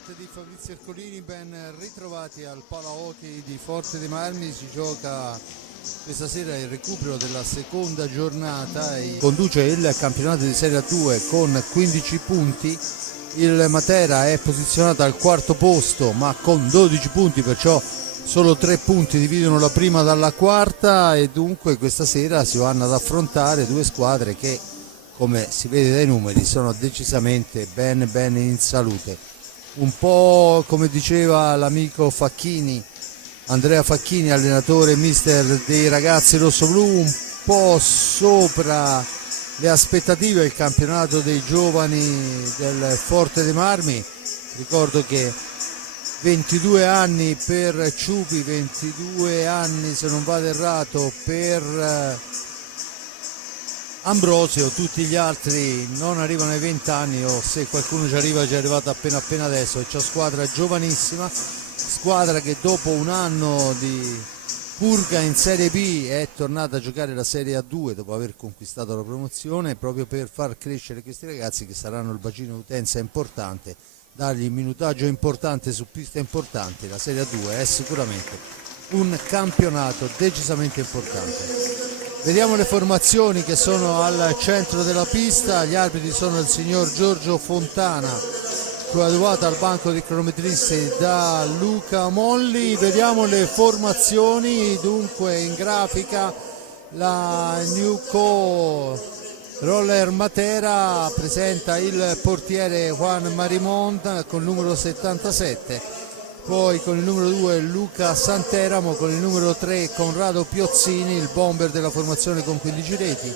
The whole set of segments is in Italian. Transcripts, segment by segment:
parte di Fabrizio Ercolini, ben ritrovati al Palahockey di Forte dei Marmi. Si gioca questa sera il recupero della seconda giornata e conduce il campionato di Serie A2 con 15 punti. Il Matera è posizionato al quarto posto ma con 12 punti, perciò solo 3 punti dividono la prima dalla quarta, e dunque questa sera si vanno ad affrontare due squadre che, come si vede dai numeri, sono decisamente ben in salute. Un po' come diceva l'amico Facchini, Andrea Facchini, allenatore mister dei ragazzi rossoblù, un po' sopra le aspettative il campionato dei giovani del Forte dei Marmi. Ricordo che 22 anni per Ciupi, 22 anni se non vado errato per Ambrosio, tutti gli altri non arrivano ai 20 anni, o se qualcuno ci arriva ci è arrivato appena adesso. E c'è squadra giovanissima, squadra che dopo un anno di purga in Serie B è tornata a giocare la Serie A2 dopo aver conquistato la promozione, proprio per far crescere questi ragazzi che saranno il bacino d'utenza importante, dargli minutaggio importante su piste importanti. La Serie A2 è sicuramente un campionato decisamente importante. Vediamo le formazioni che sono al centro della pista. Gli arbitri sono il signor Giorgio Fontana, coadiuvato al banco dei cronometristi da Luca Molli. Vediamo le formazioni, dunque in grafica la Newco Roller Matera presenta il portiere Juan Marimont con il numero 77, poi con il numero 2 Luca Santeramo, con il numero 3 Conrado Piozzini, il bomber della formazione con 15 reti,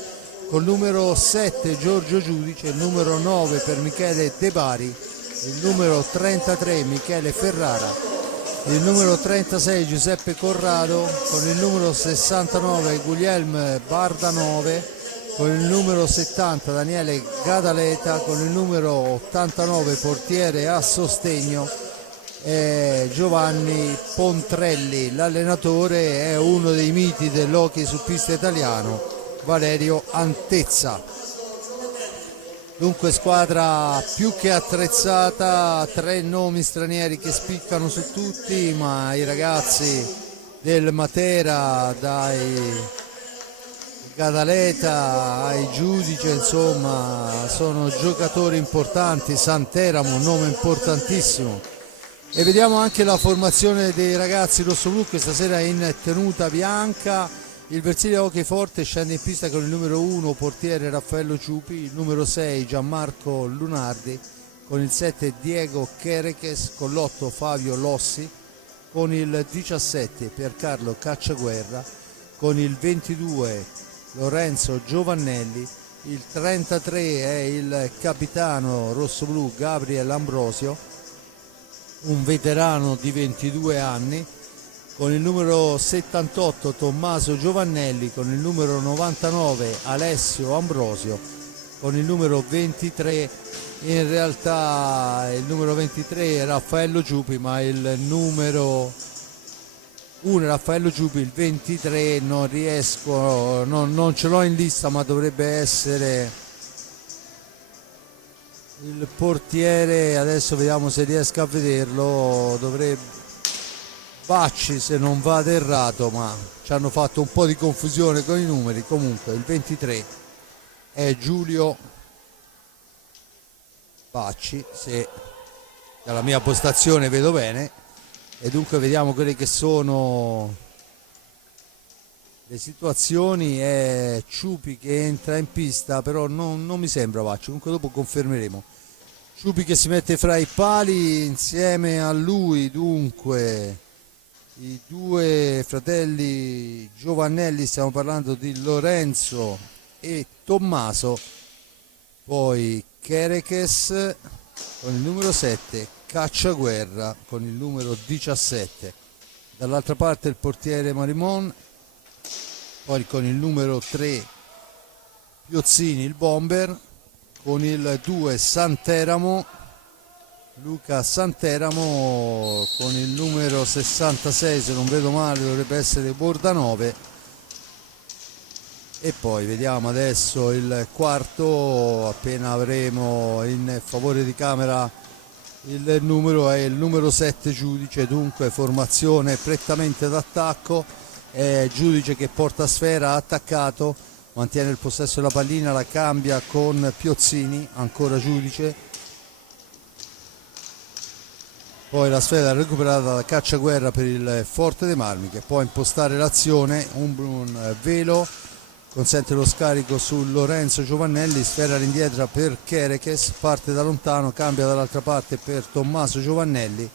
con il numero 7 Giorgio Giudice, il numero 9 per Michele De Bari, il numero 33 Michele Ferrara, il numero 36 Giuseppe Corrado, con il numero 69 Guglielmo Bardanove, con il numero 70 Daniele Gadaleta, con il numero 89 portiere a sostegno Giovanni Pontrelli. L'allenatore è uno dei miti dell'hockey su pista italiano, Valerio Antezza. Dunque squadra più che attrezzata, 3 nomi stranieri che spiccano su tutti, ma i ragazzi del Matera, dai Gadaleta ai Giudice, insomma sono giocatori importanti. Santeramo, un nome importantissimo. E vediamo anche la formazione dei ragazzi rossoblù, che stasera è in tenuta bianca. Il Versilia Hockey Forte scende in pista con il numero 1 portiere Raffaello Ciupi, il numero 6 Gianmarco Lunardi, con il 7 Diego Chereches, con l'8 Fabio Lossi, con il 17 Piercarlo Cacciaguerra, con il 22 Lorenzo Giovannelli, il 33 è il capitano rossoblù Gabriel Ambrosio, un veterano di 22 anni, con il numero 78 Tommaso Giovannelli, con il numero 99 Alessio Ambrosio, con il numero 23, in realtà il numero 23 è Raffaello Ciupi, ma il numero 1 Raffaello Ciupi, il 23 non riesco, non ce l'ho in lista, ma dovrebbe essere il portiere. Adesso vediamo se riesco a vederlo, dovrebbe Bacci se non vado errato, ma ci hanno fatto un po' di confusione con i numeri. Comunque il 23 è Giulio Bacci, se dalla mia postazione vedo bene. E dunque vediamo quelle che sono le situazioni. È Ciupi che entra in pista, però non mi sembra Bacci, comunque dopo confermeremo. Ciupi che si mette fra i pali, insieme a lui dunque i due fratelli Giovannelli, stiamo parlando di Lorenzo e Tommaso, poi Chereches con il numero 7, Cacciaguerra con il numero 17, dall'altra parte il portiere Marimon, poi con il numero 3 Piozzini, il bomber, con il 2 Santeramo, Luca Santeramo, con il numero 66, se non vedo male dovrebbe essere Bordanove, e poi vediamo adesso il quarto, appena avremo in favore di camera il numero è il numero 7 Giudice, dunque formazione prettamente d'attacco, è Giudice che porta sfera attaccato, mantiene il possesso della pallina, la cambia con Piozzini, ancora Giudice, poi la sfera recuperata da Cacciaguerra per il Forte dei Marmi che può impostare l'azione, un velo consente lo scarico su Lorenzo Giovannelli, sfera all'indietro per Chereches, parte da lontano, cambia dall'altra parte per Tommaso Giovannelli,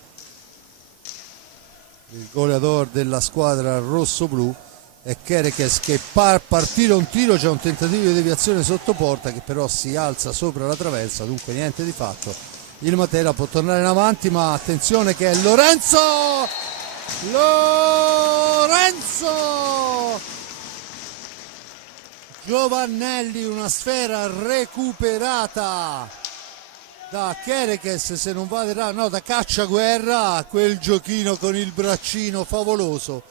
il goleador della squadra rosso-blu. È Chereches che partire un tiro, c'è un tentativo di deviazione sotto porta che però si alza sopra la traversa, dunque niente di fatto. Il Matera può tornare in avanti, ma attenzione che è Lorenzo Giovannelli, una sfera recuperata da Chereches, se non vado no, da Cacciaguerra, quel giochino con il braccino favoloso,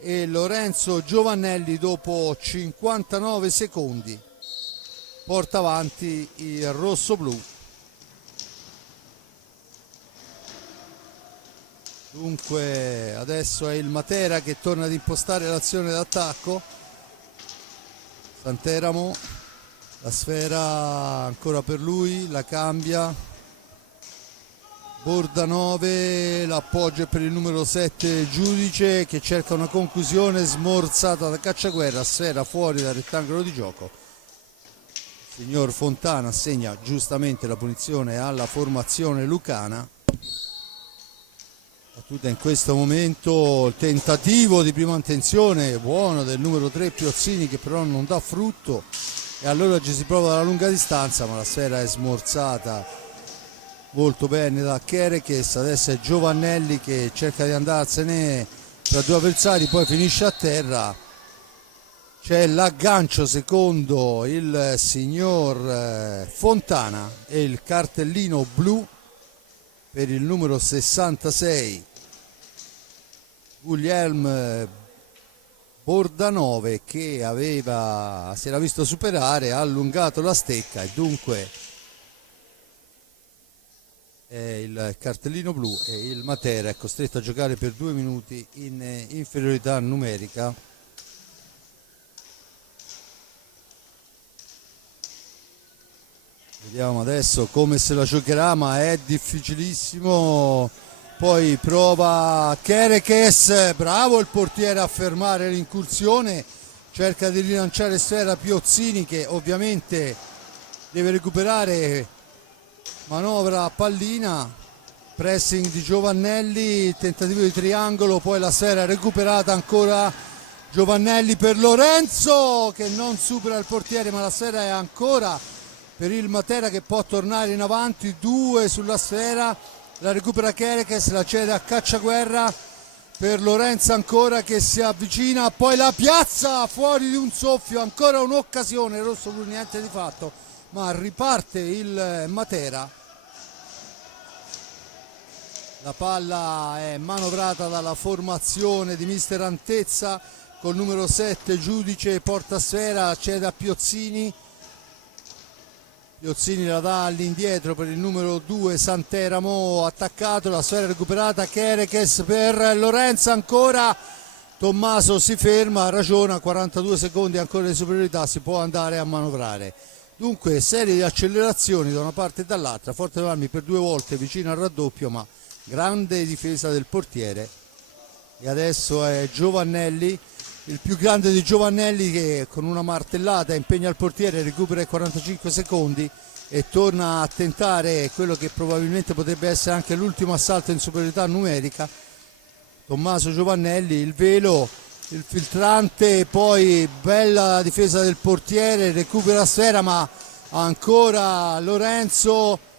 e Lorenzo Giovannelli dopo 59 secondi porta avanti il rosso-blu. Dunque adesso è il Matera che torna ad impostare l'azione d'attacco. Santeramo, la sfera ancora per lui, la cambia, Bordanove, l'appoggio è per il numero 7 Giudice che cerca una conclusione, smorzata da Cacciaguerra, sfera fuori dal rettangolo di gioco. Il signor Fontana assegna giustamente la punizione alla formazione lucana. Battuta in questo momento, il tentativo di prima intenzione buono del numero 3 Piozzini che però non dà frutto, e allora ci si prova dalla lunga distanza, ma la sfera è smorzata molto bene da Chereches. Adesso è Giovannelli che cerca di andarsene tra due avversari, poi finisce a terra. C'è l'aggancio secondo il signor Fontana e il cartellino blu per il numero 66 Guglielm Bordanove, che si era visto superare, ha allungato la stecca e dunque è il cartellino blu e il Matera è costretto a giocare per 2 minuti in inferiorità numerica. Vediamo adesso come se la giocherà, ma è difficilissimo. Poi prova Chereches, bravo il portiere a fermare l'incursione, cerca di rilanciare sfera Piozzini che ovviamente deve recuperare, manovra a pallina, pressing di Giovannelli, tentativo di triangolo, poi la sfera recuperata ancora Giovannelli per Lorenzo che non supera il portiere, ma la sfera è ancora per il Matera che può tornare in avanti, 2 sulla sfera, la recupera Chereches, la cede a Cacciaguerra per Lorenzo ancora che si avvicina, poi la piazza fuori di un soffio, ancora un'occasione, rosso blu niente di fatto, ma riparte il Matera. La palla è manovrata dalla formazione di mister Antezza col numero 7 Giudice, porta sfera, cede a Piozzini. Piozzini la dà all'indietro per il numero 2 Santeramo, attaccato, la sfera recuperata, Chereches per Lorenzo ancora, Tommaso si ferma, ragiona, 42 secondi ancora di superiorità, si può andare a manovrare. Dunque serie di accelerazioni da una parte e dall'altra, Forte dei Marmi per 2 volte vicino al raddoppio, ma grande difesa del portiere. E adesso è Giovannelli, il più grande di Giovannelli, che con una martellata impegna il portiere, recupera i 45 secondi e torna a tentare quello che probabilmente potrebbe essere anche l'ultimo assalto in superiorità numerica. Tommaso Giovannelli, il velo, il filtrante, poi bella difesa del portiere, recupera la sfera ma ancora Lorenzo,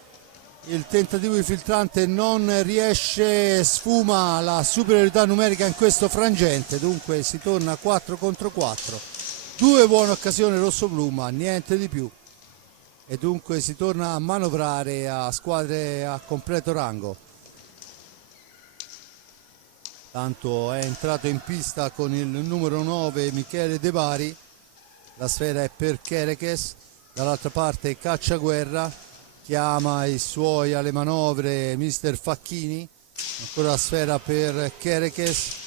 il tentativo di filtrante non riesce, sfuma la superiorità numerica in questo frangente, dunque si torna 4 contro 4, 2 buone occasioni rosso-blu ma niente di più, e dunque si torna a manovrare a squadre a completo rango. Tanto è entrato in pista con il numero 9 Michele De Bari, la sfera è per Chereches, dall'altra parte Cacciaguerra, chiama i suoi alle manovre mister Facchini. Ancora la sfera per Kerekes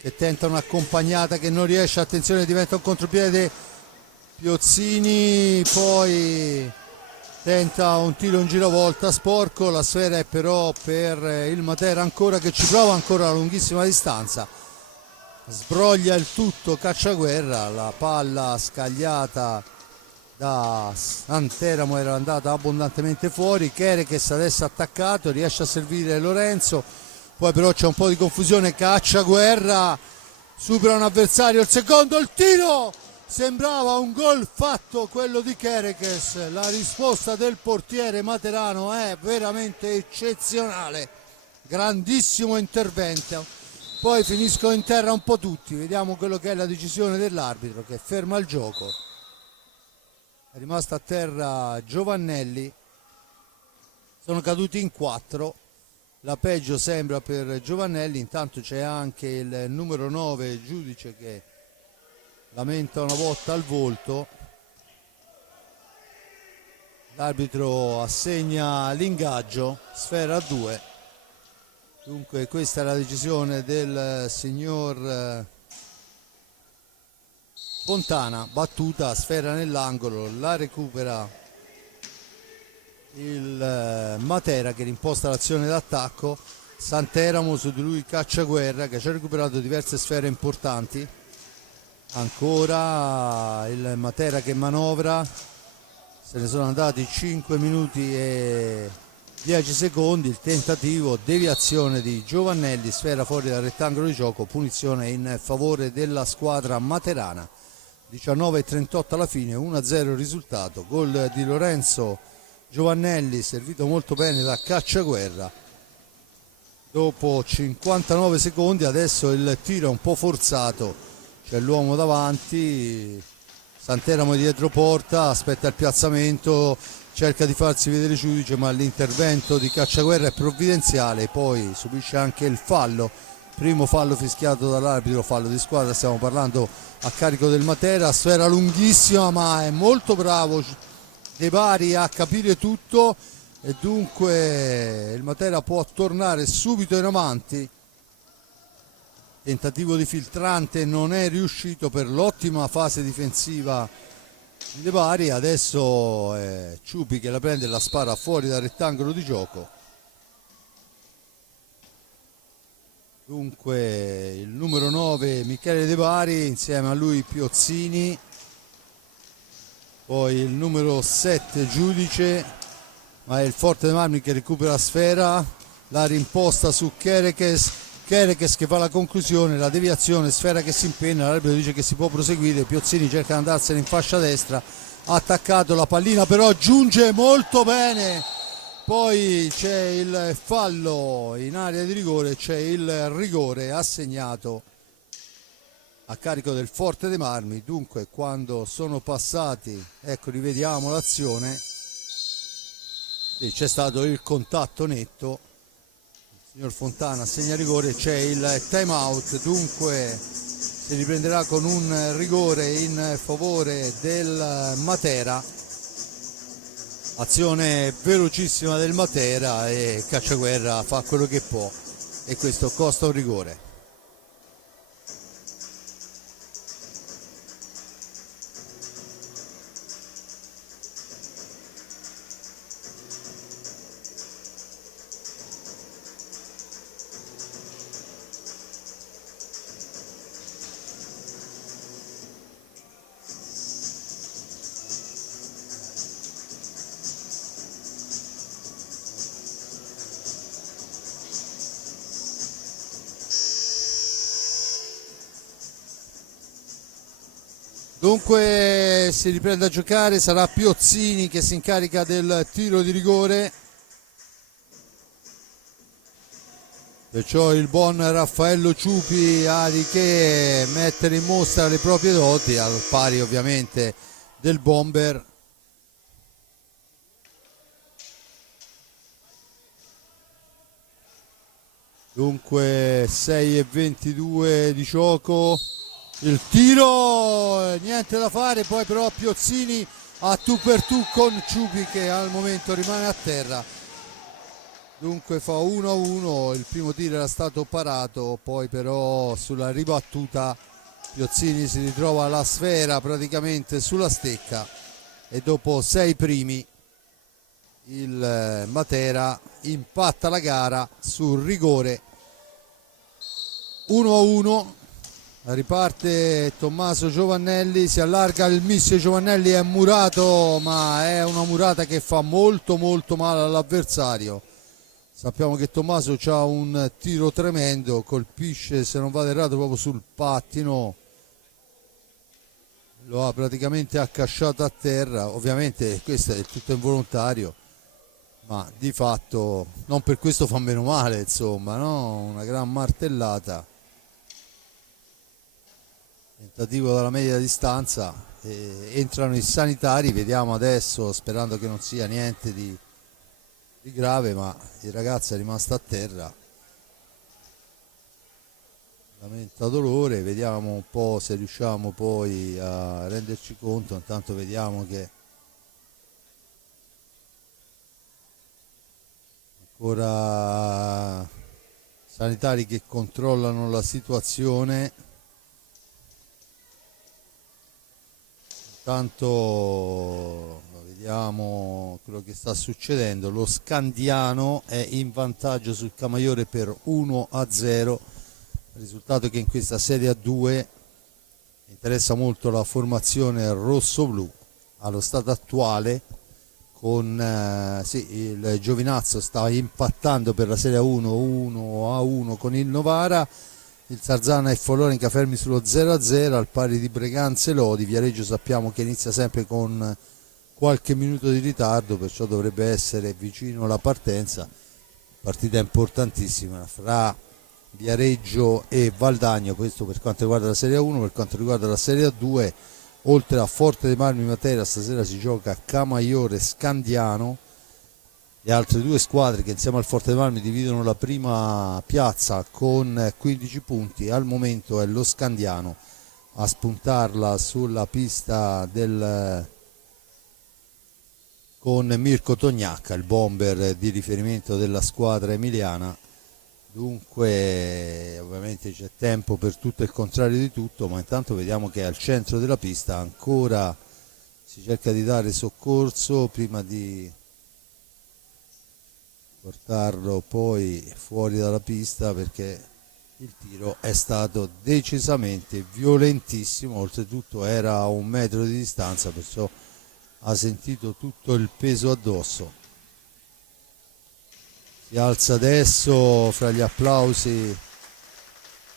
che tenta un'accompagnata che non riesce, attenzione, diventa un contropiede Piozzini, poi tenta un tiro in giravolta sporco, la sfera è però per il Matera ancora, che ci prova ancora a lunghissima distanza, sbroglia il tutto Cacciaguerra, la palla scagliata da Santeramo era andata abbondantemente fuori. Kerekes adesso attaccato, riesce a servire Lorenzo, poi però c'è un po' di confusione, Cacciaguerra supera un avversario, il secondo, il tiro, sembrava un gol fatto quello di Kerekes, la risposta del portiere materano è veramente eccezionale, grandissimo intervento. Poi finiscono in terra un po' tutti, vediamo quello che è la decisione dell'arbitro che ferma il gioco. È rimasto a terra Giovannelli, sono caduti in 4, la peggio sembra per Giovannelli, intanto c'è anche il numero 9 Giudice che lamenta una botta al volto. L'arbitro assegna l'ingaggio, sfera a 2. Dunque questa è la decisione del signor Fontana, battuta, sfera nell'angolo, la recupera il Matera che rimposta l'azione d'attacco. Santeramo, su di lui Cacciaguerra che ci ha recuperato diverse sfere importanti. Ancora il Matera che manovra, se ne sono andati 5 minuti e 10 secondi, il tentativo, deviazione di Giovannelli, sfera fuori dal rettangolo di gioco, punizione in favore della squadra materana. 19:38 alla fine, 1-0 il risultato, gol di Lorenzo Giovannelli servito molto bene da Cacciaguerra. Dopo 59 secondi adesso il tiro è un po' forzato, c'è l'uomo davanti, Santeramo è dietro porta, aspetta il piazzamento, cerca di farsi vedere Giudice, ma l'intervento di Cacciaguerra è provvidenziale, poi subisce anche il fallo, primo fallo fischiato dall'arbitro, fallo di squadra, stiamo parlando a carico del Matera, sfera lunghissima, ma è molto bravo De Bari a capire tutto e dunque il Matera può tornare subito in avanti. Tentativo di filtrante non è riuscito per l'ottima fase difensiva di De Bari, adesso è Ciupi che la prende e la spara fuori dal rettangolo di gioco. Dunque il numero 9 Michele De Bari, insieme a lui Piozzini, poi il numero 7 Giudice, ma è il Forte dei Marmi che recupera la sfera, la rimposta su Kerekes che fa la conclusione, la deviazione, sfera che si impenna, l'arbitro dice che si può proseguire, Piozzini cerca di andarsene in fascia destra, ha attaccato la pallina però giunge molto bene, poi c'è il fallo in area di rigore, c'è il rigore assegnato a carico del Forte dei Marmi. Dunque quando sono passati, ecco rivediamo l'azione, sì, c'è stato il contatto netto, il signor Fontana assegna rigore, c'è il time out, dunque si riprenderà con un rigore in favore del Matera, azione velocissima del Matera e Cacciaguerra fa quello che può e questo costa un rigore. Dunque si riprende a giocare, sarà Piozzini che si incarica del tiro di rigore, perciò il buon Raffaello Ciupi ha di che mettere in mostra le proprie doti, al pari ovviamente del bomber. Dunque 6:22 di gioco, il tiro, niente da fare, poi però Piozzini a tu per tu con Ciupi che al momento rimane a terra. Dunque fa 1-1, il primo tiro era stato parato, poi però sulla ribattuta Piozzini si ritrova la sfera praticamente sulla stecca e dopo 6 primi il Matera impatta la gara sul rigore. 1-1, riparte Tommaso Giovannelli, si allarga il mischio. Giovannelli è murato, ma è una murata che fa molto male all'avversario. Sappiamo che Tommaso ha un tiro tremendo, colpisce, se non vado errato, proprio sul pattino, lo ha praticamente accasciato a terra. Ovviamente questo è tutto involontario, ma di fatto non per questo fa meno male, insomma, no? Una gran martellata. Tentativo dalla media distanza, entrano i sanitari, vediamo adesso, sperando che non sia niente di grave, ma il ragazzo è rimasto a terra, lamenta dolore. Vediamo un po' se riusciamo poi a renderci conto. Intanto vediamo che ancora sanitari che controllano la situazione. Intanto vediamo quello che sta succedendo. Lo Scandiano è in vantaggio sul Camaiore per 1-0, risultato che in questa Serie A2 interessa molto la formazione rosso-blu allo stato attuale, con il Giovinazzo sta impattando per la Serie A1 1-1 con il Novara. Il Sarzana e Follonica fermi sullo 0-0 al pari di Breganze e Lodi. Viareggio sappiamo che inizia sempre con qualche minuto di ritardo, perciò dovrebbe essere vicino alla partenza. Partita importantissima fra Viareggio e Valdagno, questo per quanto riguarda la Serie A1. Per quanto riguarda la Serie A2, oltre a Forte dei Marmi Matera, stasera si gioca Camaiore Scandiano. Le altre due squadre che insieme al Forte dei Marmi dividono la prima piazza con 15 punti, al momento è lo Scandiano a spuntarla sulla pista con Mirko Tognacca, il bomber di riferimento della squadra emiliana. Dunque ovviamente c'è tempo per tutto e il contrario di tutto, ma intanto vediamo che al centro della pista ancora si cerca di dare soccorso prima di portarlo poi fuori dalla pista, perché il tiro è stato decisamente violentissimo. Oltretutto era a 1 metro di distanza, perciò ha sentito tutto il peso addosso. Si alza adesso fra gli applausi,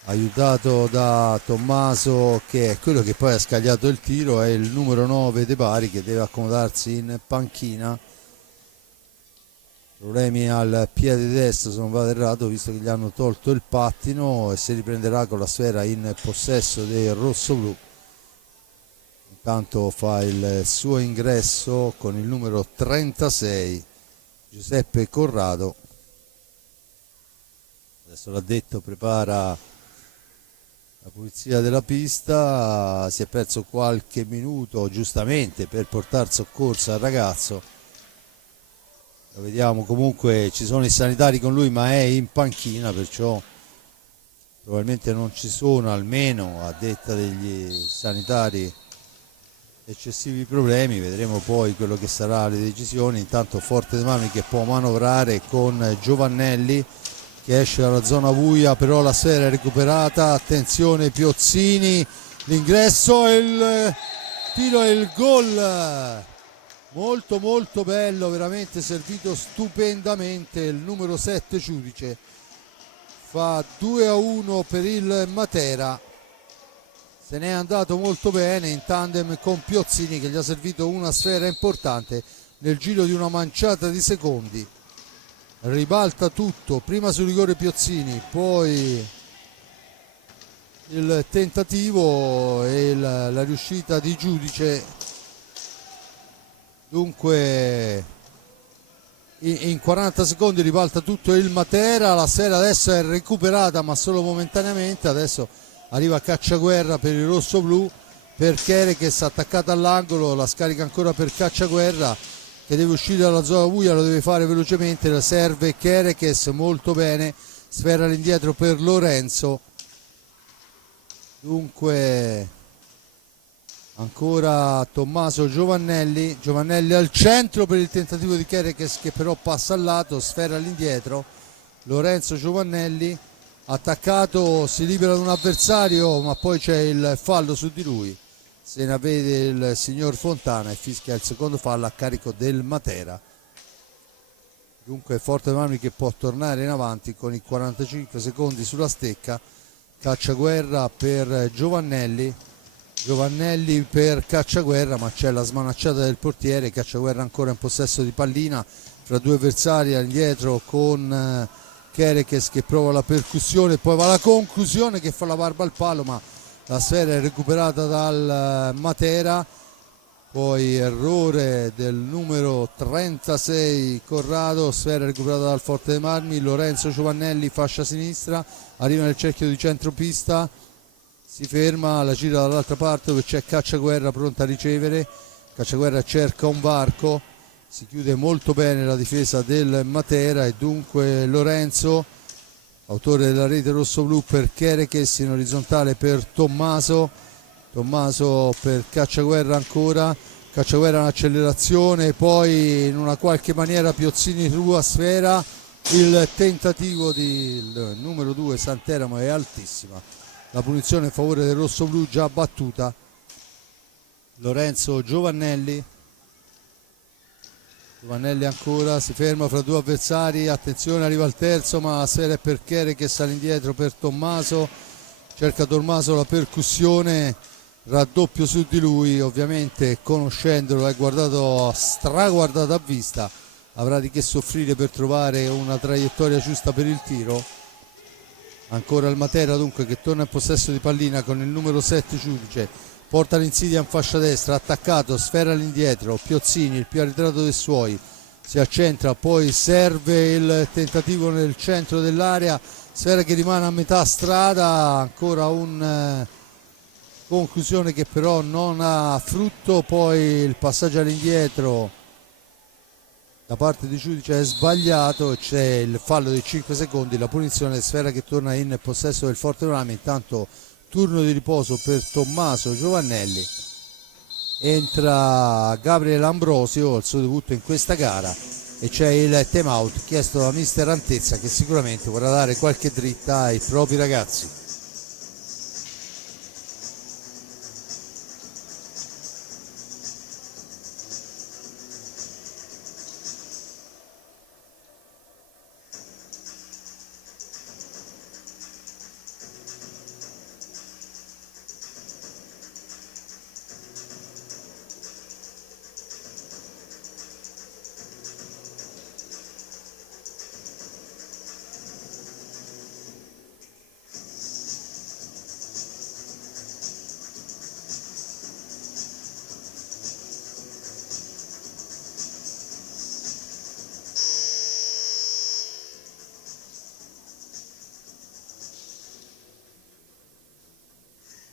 aiutato da Tommaso, che è quello che poi ha scagliato il tiro, è il numero 9 De Bari, che deve accomodarsi in panchina. Problemi al piede destro, se non vado errato, visto che gli hanno tolto il pattino, e si riprenderà con la sfera in possesso dei rossoblu. Intanto fa il suo ingresso con il numero 36 Giuseppe Corrado. Adesso l'ha detto, prepara la pulizia della pista. Si è perso qualche minuto giustamente per portare soccorso al ragazzo. Lo vediamo, comunque ci sono i sanitari con lui, ma è in panchina, perciò probabilmente non ci sono, almeno a detta degli sanitari, eccessivi problemi. Vedremo poi quello che sarà le decisioni. Intanto Forte dei Marmi che può manovrare con Giovannelli che esce dalla zona buia, però la sfera è recuperata. Attenzione Piozzini, l'ingresso, il tiro e il gol. Molto bello, veramente servito stupendamente il numero 7 Giudice. Fa 2-1 per il Matera. Se n'è andato molto bene in tandem con Piozzini, che gli ha servito una sfera importante nel giro di una manciata di secondi. Ribalta tutto, prima sul rigore Piozzini, poi il tentativo e la riuscita di Giudice. Dunque in 40 secondi ribalta tutto il Matera. La sfera adesso è recuperata, ma solo momentaneamente. Adesso arriva Cacciaguerra per il rosso-blu, per Kerekes, attaccato all'angolo, la scarica ancora per Cacciaguerra che deve uscire dalla zona buia, lo deve fare velocemente, la serve Kerekes molto bene, sfera all'indietro per Lorenzo. Dunque ancora Tommaso Giovannelli al centro per il tentativo di Kerekes che però passa al lato, sfera all'indietro, Lorenzo Giovannelli attaccato, si libera da un avversario ma poi c'è il fallo su di lui, se ne vede il signor Fontana e fischia il secondo fallo a carico del Matera. Dunque Forte Marmi che può tornare in avanti con i 45 secondi sulla stecca. Cacciaguerra per Giovannelli per Cacciaguerra, ma c'è la smanacciata del portiere. Cacciaguerra ancora in possesso di pallina fra due avversari all'indietro con Kerekes che prova la percussione, poi va la conclusione che fa la barba al palo, ma la sfera è recuperata dal Matera. Poi errore del numero 36 Corrado, sfera recuperata dal Forte dei Marmi. Lorenzo Giovannelli, fascia sinistra, arriva nel cerchio di centropista, si ferma, la gira dall'altra parte dove c'è Cacciaguerra pronta a ricevere. Cacciaguerra cerca un varco, si chiude molto bene la difesa del Matera e dunque Lorenzo, autore della rete rosso-blu, per Kerekes in orizzontale per Tommaso per Cacciaguerra ancora, Cacciaguerra in accelerazione, poi in una qualche maniera Piozzini rua sfera, il tentativo del numero 2 Santeramo è altissima, la punizione in favore del rosso-blu già battuta. Lorenzo Giovannelli ancora, si ferma fra due avversari, attenzione arriva il terzo ma la sfera è per Kerekes all'indietro per Tommaso, cerca Tommaso la percussione, raddoppio su di lui, ovviamente conoscendolo è straguardato a vista, avrà di che soffrire per trovare una traiettoria giusta per il tiro. Ancora il Matera dunque che torna in possesso di pallina con il numero 7 Giudice, porta l'insidia in fascia destra, attaccato, sfera all'indietro, Piozzini il più arretrato dei suoi, si accentra, poi serve il tentativo nel centro dell'area, sfera che rimane a metà strada, ancora un conclusione che però non ha frutto, poi il passaggio all'indietro da parte di Giudice è sbagliato, c'è il fallo di 5 secondi, la punizione, sfera che torna in possesso del Forte Marmi. Intanto turno di riposo per Tommaso Giovannelli, entra Gabriele Ambrosio al suo debutto in questa gara e c'è il time out chiesto da mister Antezza che sicuramente vorrà dare qualche dritta ai propri ragazzi.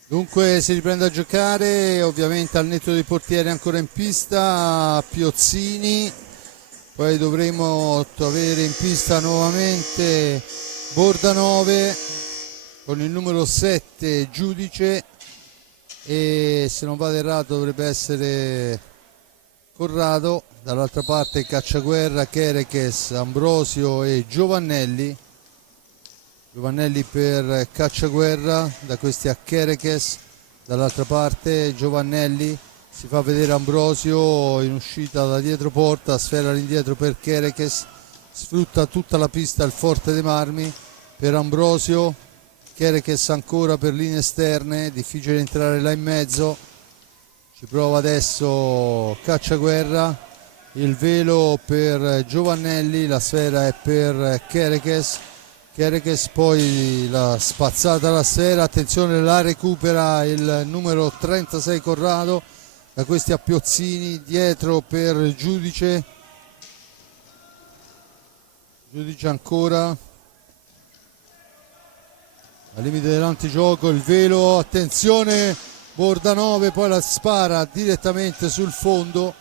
Dunque si riprende a giocare, ovviamente al netto dei portieri ancora in pista Piozzini, poi dovremo avere in pista nuovamente Bordanove con il numero 7 Giudice e se non vado errato dovrebbe essere Corrado, dall'altra parte Cacciaguerra, Kerekes, Ambrosio e Giovannelli per Cacciaguerra, da questi a Kerekes, dall'altra parte Giovannelli, si fa vedere Ambrosio in uscita da dietro porta, sfera all'indietro per Kerekes, sfrutta tutta la pista il Forte dei Marmi per Ambrosio, Kerekes ancora per linee esterne, difficile entrare là in mezzo, ci prova adesso Cacciaguerra, il velo per Giovannelli, la sfera è per Kerekes, poi la spazzata alla sfera, attenzione, la recupera il numero 36 Corrado, da questi a Piozzini, dietro per Giudice ancora al limite dell'antigioco, il velo, attenzione, Bordanove poi la spara direttamente sul fondo,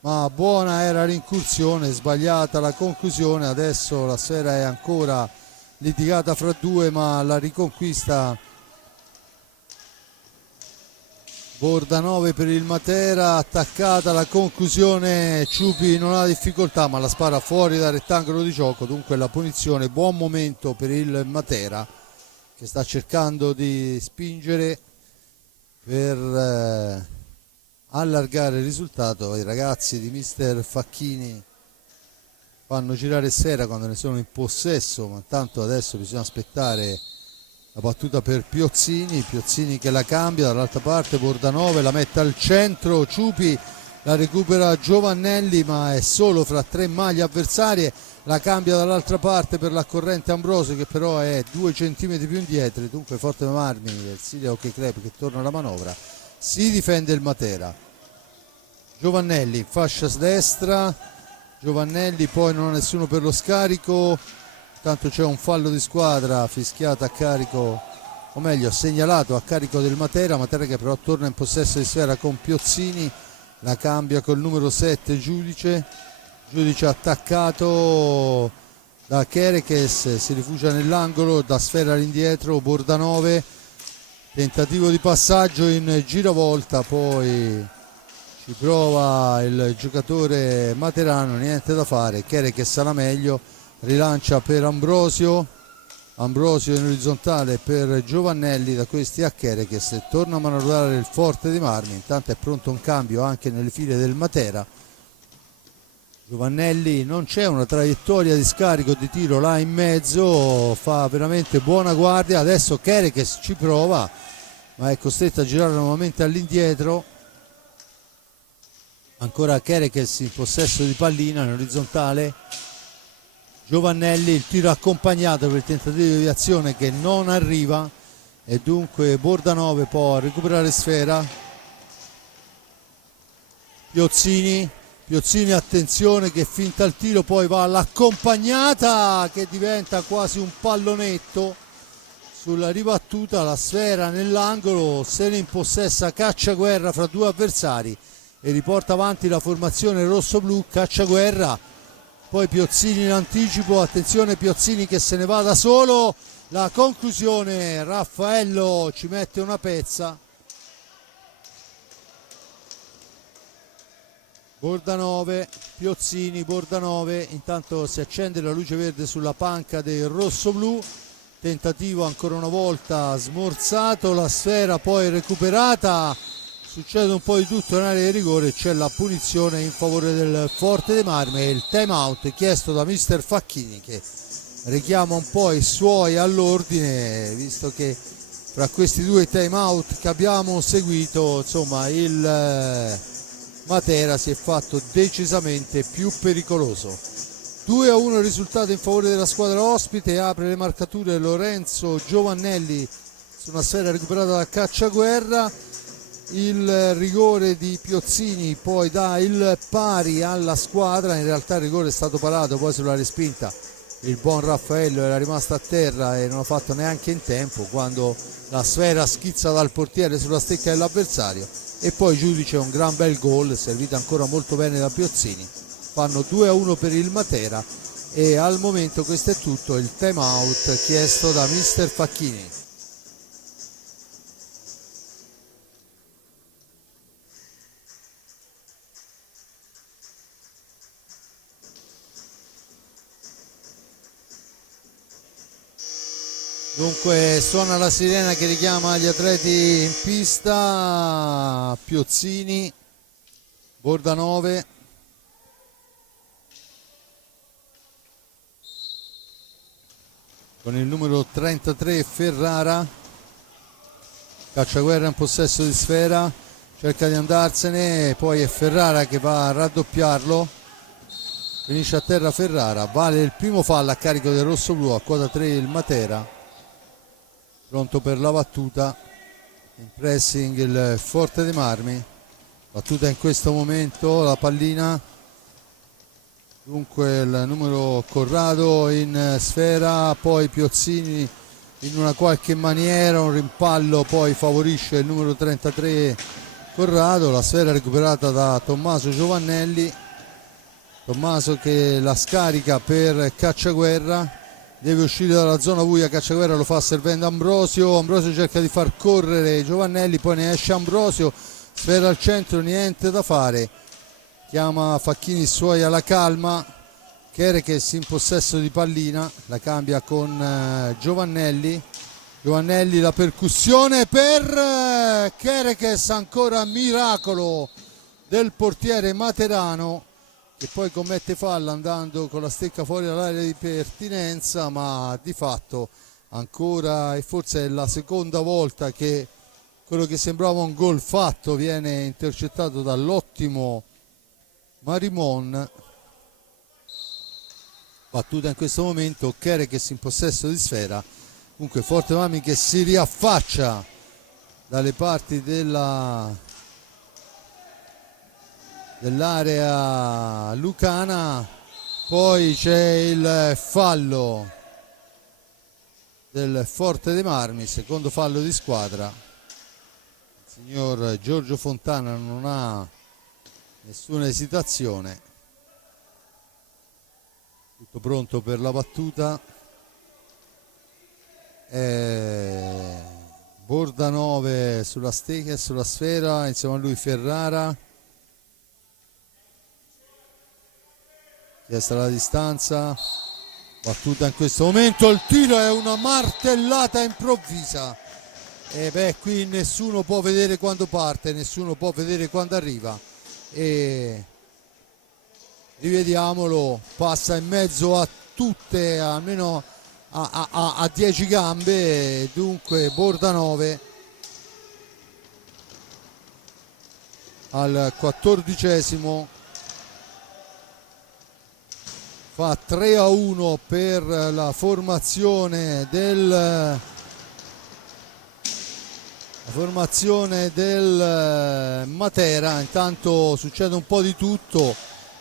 ma buona era l'incursione, sbagliata la conclusione. Adesso la sfera è ancora litigata fra due, ma la riconquista Bordanove per il Matera. Attaccata la conclusione, Ciupi non ha difficoltà ma la spara fuori dal rettangolo di gioco, dunque la punizione. Buon momento per il Matera che sta cercando di spingere per allargare il risultato. I ragazzi di mister Facchini fanno girare sfera quando ne sono in possesso, ma intanto adesso bisogna aspettare la battuta per Piozzini che la cambia dall'altra parte. Bordanove la mette al centro, Ciupi la recupera Giovannelli ma è solo fra tre maglie avversarie, la cambia dall'altra parte per la corrente Ambrosio che però è 2 centimetri più indietro, dunque Forte dei Marmi del Siria Hockey Club che torna alla manovra. Si difende il Matera. Giovannelli, fascia destra, Giovannelli, poi non ha nessuno per lo scarico, tanto c'è un fallo di squadra fischiato a carico, o meglio segnalato a carico del Matera che però torna in possesso di sfera con Piozzini, la cambia col numero 7 Giudice attaccato da Kerekes, si rifugia nell'angolo, da sfera all'indietro Bordanove, tentativo di passaggio in giravolta, poi ci prova il giocatore materano, niente da fare, Kerekes alla meglio, rilancia per Ambrosio in orizzontale per Giovannelli, da questi a Kerekes, torna a manovrare il Forte dei Marmi, intanto è pronto un cambio anche nelle file del Matera. Giovannelli, non c'è una traiettoria di scarico di tiro là in mezzo, fa veramente buona guardia, adesso Kerekes ci prova ma è costretto a girare nuovamente all'indietro, ancora Kerekes in possesso di pallina in orizzontale. Giovannelli, il tiro accompagnato per il tentativo di azione che non arriva e dunque Bordanove può recuperare sfera. Piozzini, attenzione che finta il tiro, poi va all'accompagnata che diventa quasi un pallonetto sulla ribattuta, la sfera nell'angolo, se ne impossessa Cacciaguerra fra due avversari e riporta avanti la formazione rosso-blu. Cacciaguerra, poi Piozzini in anticipo, attenzione Piozzini che se ne va da solo, la conclusione Raffaello ci mette una pezza. Bordanove, Piozzini, Bordanove, intanto si accende la luce verde sulla panca del rosso-blu, tentativo ancora una volta smorzato, la sfera poi recuperata, succede un po' di tutto in area di rigore, c'è la punizione in favore del Forte dei Marmi e il time out chiesto da mister Facchini che richiama un po' i suoi all'ordine, visto che fra questi due time out che abbiamo seguito insomma il Matera si è fatto decisamente più pericoloso. 2-1 il risultato in favore della squadra ospite, apre le marcature Lorenzo Giovannelli su una sfera recuperata da Cacciaguerra, il rigore di Piozzini poi dà il pari alla squadra, in realtà il rigore è stato parato, poi sulla respinta il buon Raffaello era rimasto a terra e non ha fatto neanche in tempo quando la sfera schizza dal portiere sulla stecca dell'avversario e poi Giudice un gran bel gol servito ancora molto bene da Piozzini. Fanno 2-1 per il Matera e al momento questo è tutto, il time out chiesto da mister Facchini. Dunque suona la sirena che richiama gli atleti in pista, Piozzini, Bordanove, con il numero 33 Ferrara, Cacciaguerra in possesso di sfera, cerca di andarsene, poi è Ferrara che va a raddoppiarlo, finisce a terra Ferrara, vale il primo fallo a carico del rosso-blu, a quota 3 il Matera. Pronto per la battuta, in pressing il Forte dei Marmi, battuta in questo momento, la pallina, dunque il numero Corrado in sfera, poi Piozzini in una qualche maniera, un rimpallo poi favorisce il numero 33 Corrado, la sfera recuperata da Tommaso Giovannelli, Tommaso che la scarica per Cacciaguerra, deve uscire dalla zona buia, Cacciaguerra lo fa servendo Ambrosio, Ambrosio cerca di far correre Giovannelli, poi ne esce Ambrosio, sfera al centro, niente da fare, chiama Facchini suoi alla calma, Kerekes in possesso di pallina, la cambia con Giovannelli, Giovannelli la percussione per Kerekes, ancora miracolo del portiere materano che poi commette fallo andando con la stecca fuori dall'area di pertinenza, ma di fatto ancora, e forse è la seconda volta che quello che sembrava un gol fatto viene intercettato dall'ottimo Marimon. Battuta in questo momento, Kerekes in possesso di sfera, comunque Forte Marmi che si riaffaccia dalle parti dell'area lucana, poi c'è il fallo del Forte dei Marmi, secondo fallo di squadra, il signor Giorgio Fontana non ha nessuna esitazione, tutto pronto per la battuta. Bordanove sulla stecca e sulla sfera, insieme a lui Ferrara, chiesta la distanza, battuta in questo momento, il tiro è una martellata improvvisa e beh, qui nessuno può vedere quando parte, nessuno può vedere quando arriva, e rivediamolo, passa in mezzo a tutte, almeno a 10 gambe, dunque Bordanove al 14esimo fa 3-1 per la formazione del Matera. Intanto succede un po' di tutto,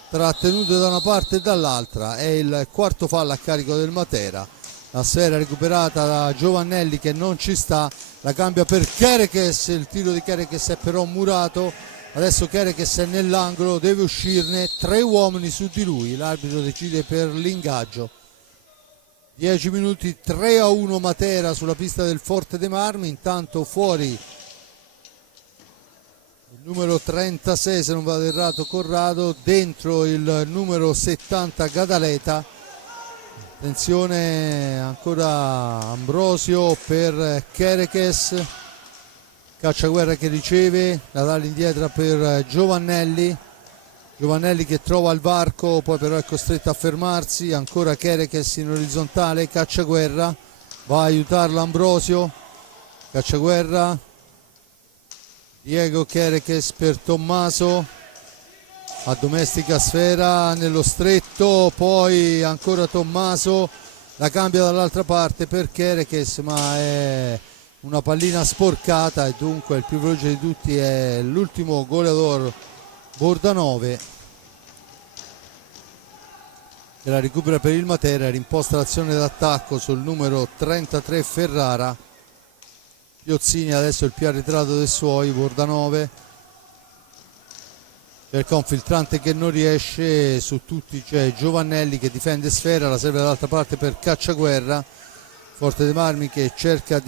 trattenute da una parte e dall'altra, è il quarto fallo a carico del Matera, la sfera recuperata da Giovannelli che non ci sta, la cambia per Kerekes, il tiro di Kerekes è però murato, adesso Kerekes è nell'angolo, deve uscirne, 3 uomini su di lui, l'arbitro decide per l'ingaggio. 10 minuti, 3-1 Matera sulla pista del Forte dei Marmi, intanto fuori il numero 36 se non vado errato Corrado, dentro il numero 70 Gadaleta. Attenzione ancora Ambrosio per Kerekes, Cacciaguerra che riceve, la dà all'indietro per Giovannelli, Giovannelli che trova il varco, poi però è costretto a fermarsi, ancora Kerekes in orizzontale, Cacciaguerra va a aiutarlo Ambrosio, Cacciaguerra, Diego Kerekes per Tommaso, addomestica sfera nello stretto, poi ancora Tommaso, la cambia dall'altra parte per Kerekes, ma è una pallina sporcata e dunque il più veloce di tutti è l'ultimo goleador Bordanove che la recupera per il Matera, rimposta l'azione d'attacco sul numero 33 Ferrara, Piozzini adesso il più arretrato dei suoi, Bordanove cerca un filtrante che non riesce, su tutti c'è Giovannelli che difende sfera, la serve dall'altra parte per Cacciaguerra, Forte dei Marmi che cerca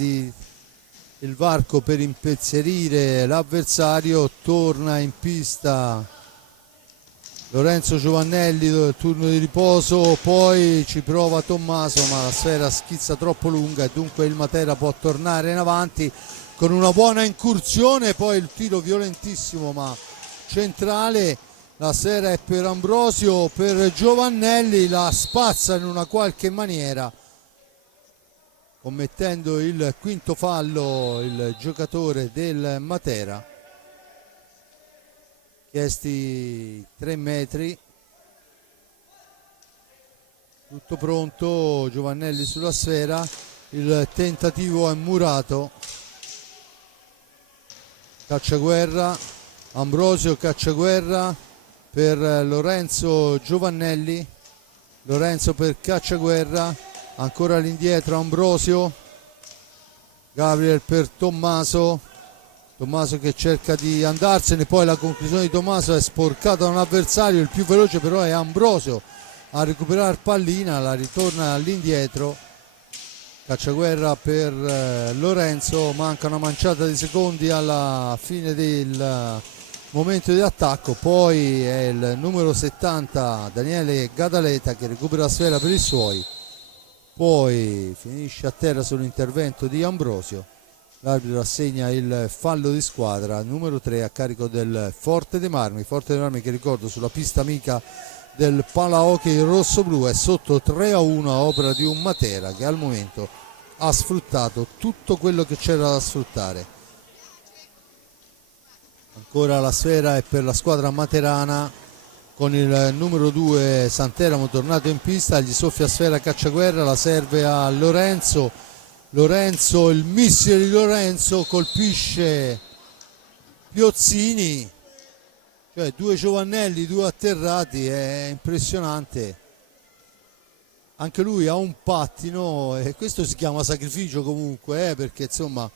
il varco per impensierire l'avversario, torna in pista Lorenzo Giovannelli, turno di riposo, poi ci prova Tommaso ma la sfera schizza troppo lunga e dunque il Matera può tornare in avanti con una buona incursione, poi il tiro violentissimo ma centrale, la sfera è per Ambrosio, per Giovannelli, la spazza in una qualche maniera commettendo il quinto fallo il giocatore del Matera, chiesti 3 metri, tutto pronto, Giovannelli sulla sfera, il tentativo è murato, Cacciaguerra, Ambrosio, Cacciaguerra per Lorenzo Giovannelli, Lorenzo per Cacciaguerra, ancora all'indietro Ambrosio, Gabriel per Tommaso che cerca di andarsene, poi la conclusione di Tommaso è sporcata da un avversario, il più veloce però è Ambrosio a recuperare pallina, la ritorna all'indietro, cacciaguerra per Lorenzo, manca una manciata di secondi alla fine del momento di attacco, poi è il numero 70 Daniele Gadaleta che recupera la sfera per i suoi, poi finisce a terra sull'intervento di Ambrosio. L'arbitro assegna il fallo di squadra numero 3 a carico del Forte dei Marmi che ricordo sulla pista amica del Palahockey rosso-blu è sotto 3-1 a opera di un Matera che al momento ha sfruttato tutto quello che c'era da sfruttare. Ancora la sfera è per la squadra materana con il numero 2 Santeramo tornato in pista, gli soffia sfera Cacciaguerra, la serve a Lorenzo, il missile di Lorenzo colpisce Piozzini, cioè 2 Giovannelli, 2 atterrati, è impressionante. Anche lui ha un pattino e questo si chiama sacrificio comunque, perché insomma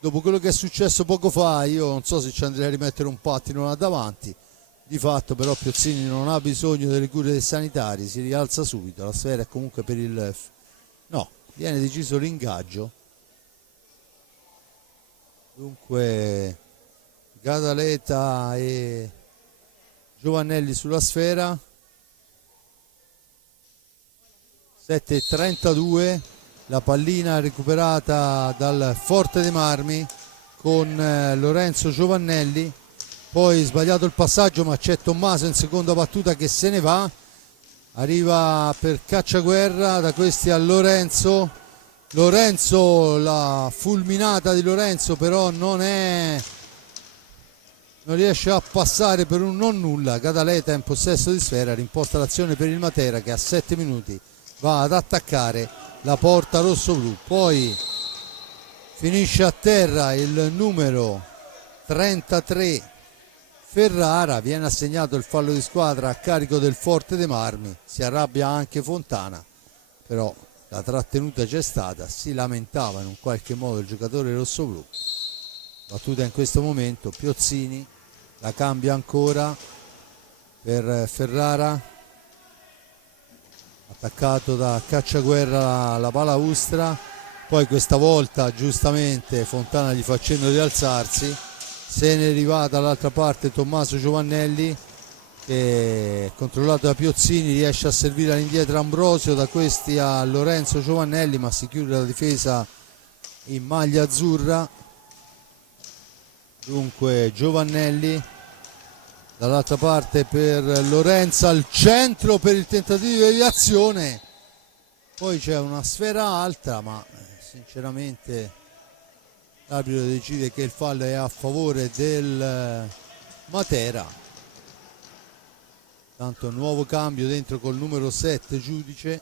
dopo quello che è successo poco fa io non so se ci andrei a rimettere un pattino là davanti. Di fatto però Piozzini non ha bisogno delle cure dei sanitari, si rialza subito, la sfera è comunque per il... no, viene deciso l'ingaggio. Dunque Gadaleta e Giovannelli sulla sfera. 7:32, la pallina recuperata dal Forte dei Marmi con Lorenzo Giovannelli, poi sbagliato il passaggio ma c'è Tommaso in seconda battuta che se ne va, arriva per Cacciaguerra, da questi a Lorenzo, la fulminata di Lorenzo però non riesce a passare per un non nulla. Gadaleta in possesso di sfera, rimposta l'azione per il Matera che a 7 minuti va ad attaccare la porta rosso-blu, poi finisce a terra il numero 33 Ferrara, viene assegnato il fallo di squadra a carico del Forte dei Marmi, si arrabbia anche Fontana, però la trattenuta c'è stata, si lamentava in un qualche modo il giocatore rosso-blu. Battuta in questo momento, Piozzini la cambia ancora per Ferrara, attaccato da Cacciaguerra la palaustra, poi questa volta giustamente Fontana gli fa cenno di alzarsi, se ne arriva dall'altra parte Tommaso Giovannelli che controllato da Piozzini riesce a servire all'indietro Ambrosio, da questi a Lorenzo Giovannelli ma si chiude la difesa in maglia azzurra. Dunque Giovannelli dall'altra parte per Lorenzo al centro per il tentativo di azione, poi c'è una sfera alta ma sinceramente l'arbitro decide che il fallo è a favore del Matera. Tanto nuovo cambio dentro col numero 7 Giudice,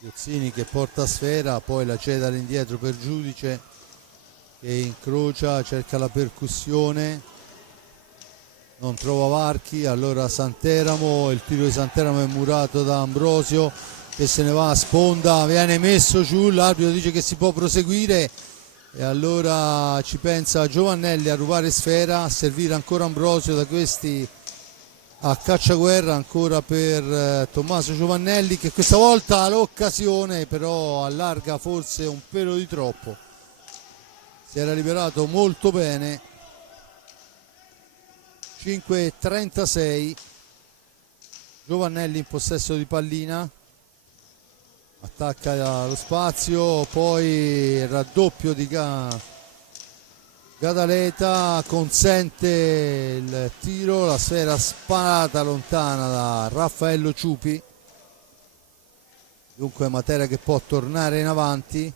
Piozzini che porta sfera, poi la cede all'indietro per Giudice che incrocia, cerca la percussione, non trova varchi, allora Santeramo, il tiro di Santeramo è murato da Ambrosio che se ne va a sponda, viene messo giù, l'arbitro dice che si può proseguire e allora ci pensa Giovannelli a rubare sfera, a servire ancora Ambrosio, da questi a Cacciaguerra ancora per Tommaso Giovannelli che questa volta ha l'occasione però allarga forse un pelo di troppo, si era liberato molto bene. 5:36, Giovannelli in possesso di pallina, attacca lo spazio, poi il raddoppio di Gadaleta consente il tiro, la sfera sparata lontana da Raffaello Ciupi, dunque Matera che può tornare in avanti.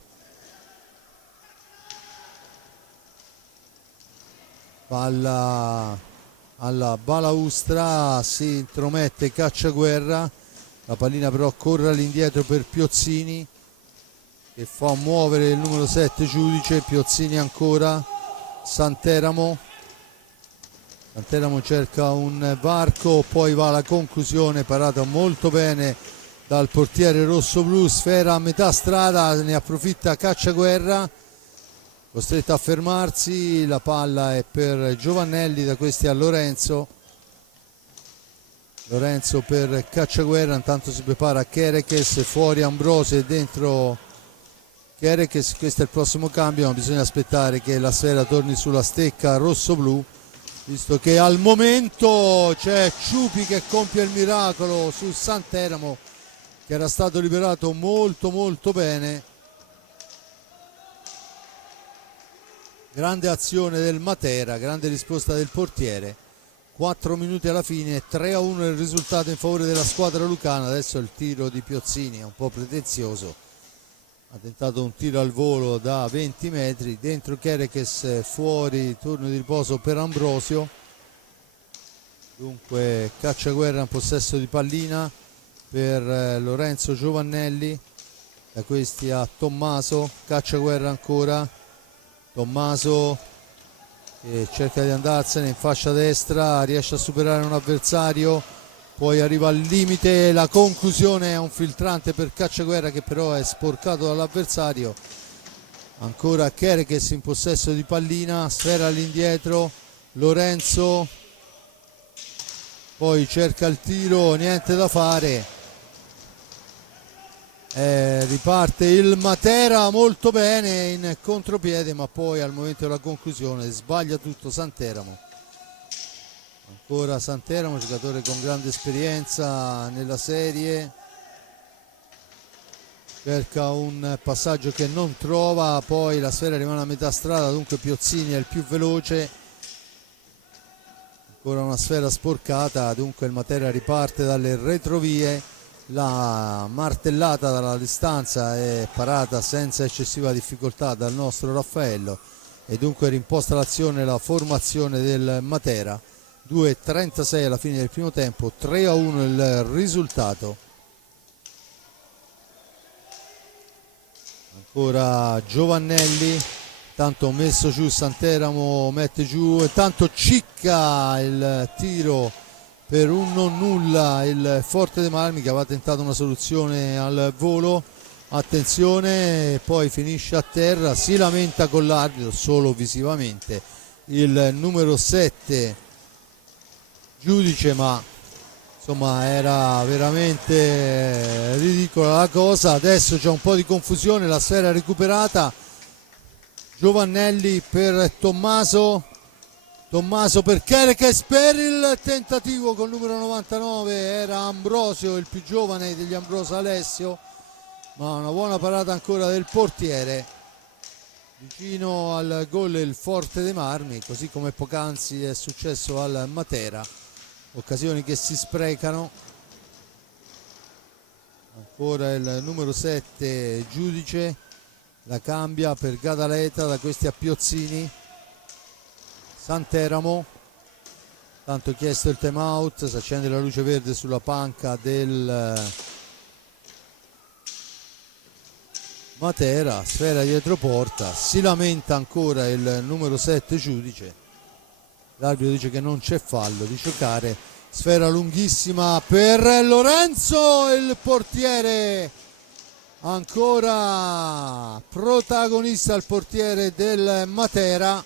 Palla alla balaustra, si intromette Cacciaguerra, la pallina però corre all'indietro per Piozzini che fa muovere il numero 7 Giudice, Piozzini ancora, Santeramo cerca un varco, poi va alla conclusione, parata molto bene dal portiere rosso-blu, sfera a metà strada, ne approfitta Cacciaguerra, costretto a fermarsi, la palla è per Giovannelli, da questi a Lorenzo per Cacciaguerra, intanto si prepara Kerekes, fuori Ambrosio e dentro Kerekes, questo è il prossimo cambio, ma bisogna aspettare che la sfera torni sulla stecca rosso-blu, visto che al momento c'è Ciupi che compie il miracolo su Santeramo, che era stato liberato molto molto bene. Grande azione del Matera, grande risposta del portiere. 4 minuti alla fine, 3-1 il risultato in favore della squadra lucana. Adesso il tiro di Piozzini è un po' pretenzioso, ha tentato un tiro al volo da 20 metri, dentro Kerekes, fuori, turno di riposo per Ambrosio. Dunque Cacciaguerra in possesso di pallina per Lorenzo Giovannelli, da questi a Tommaso, Cacciaguerra ancora, Tommaso che cerca di andarsene in fascia destra, riesce a superare un avversario, poi arriva al limite, la conclusione è un filtrante per Cacciaguerra che però è sporcato dall'avversario. Ancora Kerekes in possesso di pallina, sfera all'indietro, Lorenzo poi cerca il tiro, niente da fare. Riparte il Matera molto bene in contropiede, ma poi al momento della conclusione sbaglia tutto Santeramo. Ancora Santeramo, giocatore con grande esperienza nella serie, cerca un passaggio che non trova, poi la sfera rimane a metà strada, dunque Piozzini è il più veloce. Ancora una sfera sporcata, dunque il Matera riparte dalle retrovie. La martellata dalla distanza è parata senza eccessiva difficoltà dal nostro Raffaello e dunque rimposta l'azione, la formazione del Matera. 2:36 alla fine del primo tempo, 3-1 il risultato. Ancora Giovannelli, tanto messo giù Santeramo, mette giù e tanto cicca il tiro per un non nulla il Forte dei Marmi, che aveva tentato una soluzione al volo. Attenzione, poi finisce a terra, si lamenta con l'arbitro solo visivamente il numero 7 Giudice, ma insomma era veramente ridicola la cosa. Adesso c'è un po' di confusione, la sfera recuperata, Giovannelli per Tommaso per Kerekes, per il tentativo col numero 99 era Ambrosio, il più giovane degli Ambroso, Alessio, ma una buona parata ancora del portiere. Vicino al gol il Forte dei Marmi, così come poc'anzi è successo al Matera, occasioni che si sprecano. Ancora il numero 7 Giudice, la cambia per Gadaleta, da questi a Piozzini. Santeramo, tanto chiesto il time out, si accende la luce verde sulla panca del Matera, sfera dietro porta, si lamenta ancora il numero 7 Giudice, l'arbitro dice che non c'è fallo di giocare, sfera lunghissima per Lorenzo, il portiere ancora protagonista, il portiere del Matera.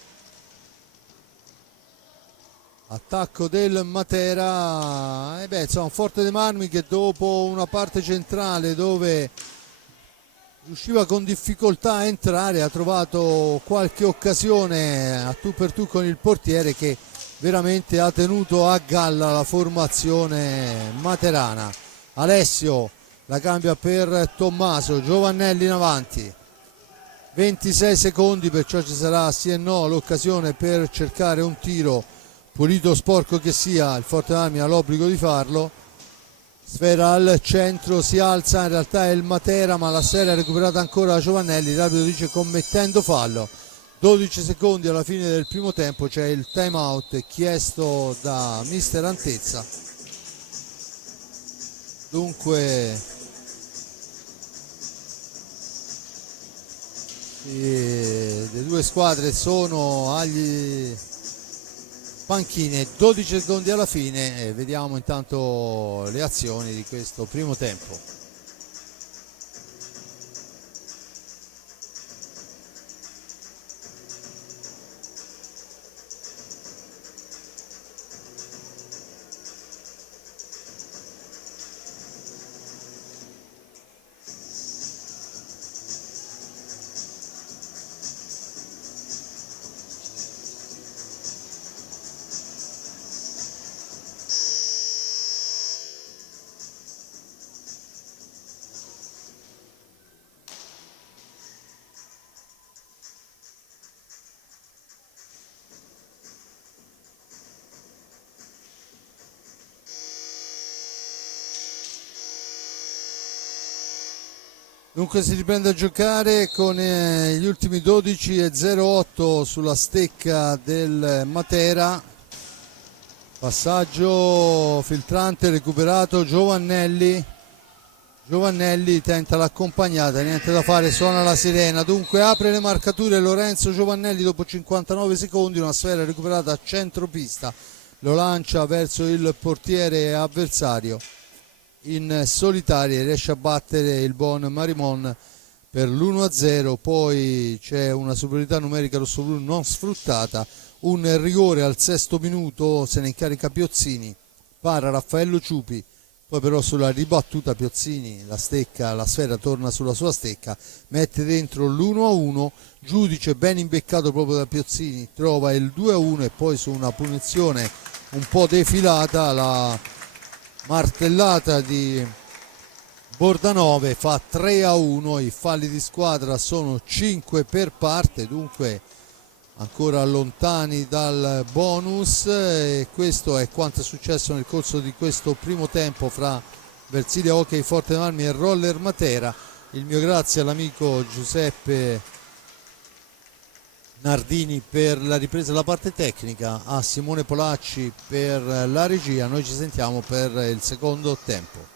Attacco del Matera, insomma, Forte dei Marmi che dopo una parte centrale dove riusciva con difficoltà a entrare ha trovato qualche occasione a tu per tu con il portiere, che veramente ha tenuto a galla la formazione materana. Alessio la cambia per Tommaso, Giovannelli in avanti, 26 secondi, perciò ci sarà sì e no l'occasione per cercare un tiro pulito o sporco che sia, il Forte Marmi ha l'obbligo di farlo. Sfera al centro, si alza, in realtà è il Matera, ma la sfera è recuperata ancora da Giovannelli, l'arbitro dice commettendo fallo. 12 secondi alla fine del primo tempo, c'è il time out chiesto da mister Antezza. Dunque le due squadre sono agli panchine, 12 secondi alla fine, e vediamo intanto le azioni di questo primo tempo. Dunque si riprende a giocare con gli ultimi 12:08 sulla stecca del Matera. Passaggio filtrante recuperato, Giovannelli tenta l'accompagnata, niente da fare, suona la sirena. Dunque apre le marcature Lorenzo Giovannelli dopo 59 secondi, una sfera recuperata a centropista, lo lancia verso il portiere avversario in solitaria, riesce a battere il buon Marimon per l'1-0. Poi c'è una superiorità numerica rossoblù non sfruttata, un rigore al 6° minuto, se ne incarica Piozzini, para Raffaello Ciupi, poi però sulla ribattuta Piozzini la sfera torna sulla sua stecca, mette dentro l'1-1, giudice ben imbeccato proprio da Piozzini, trova il 2-1 e poi su una punizione un po' defilata la martellata di Bordanove fa 3-1. I falli di squadra sono 5 per parte, dunque ancora lontani dal bonus, e questo è quanto è successo nel corso di questo primo tempo fra Versilia Hockey Forte Marmi e Roller Matera. Il mio grazie all'amico Giuseppe Nardini per la ripresa della parte tecnica, a Simone Polacci per la regia. Noi ci sentiamo per il secondo tempo.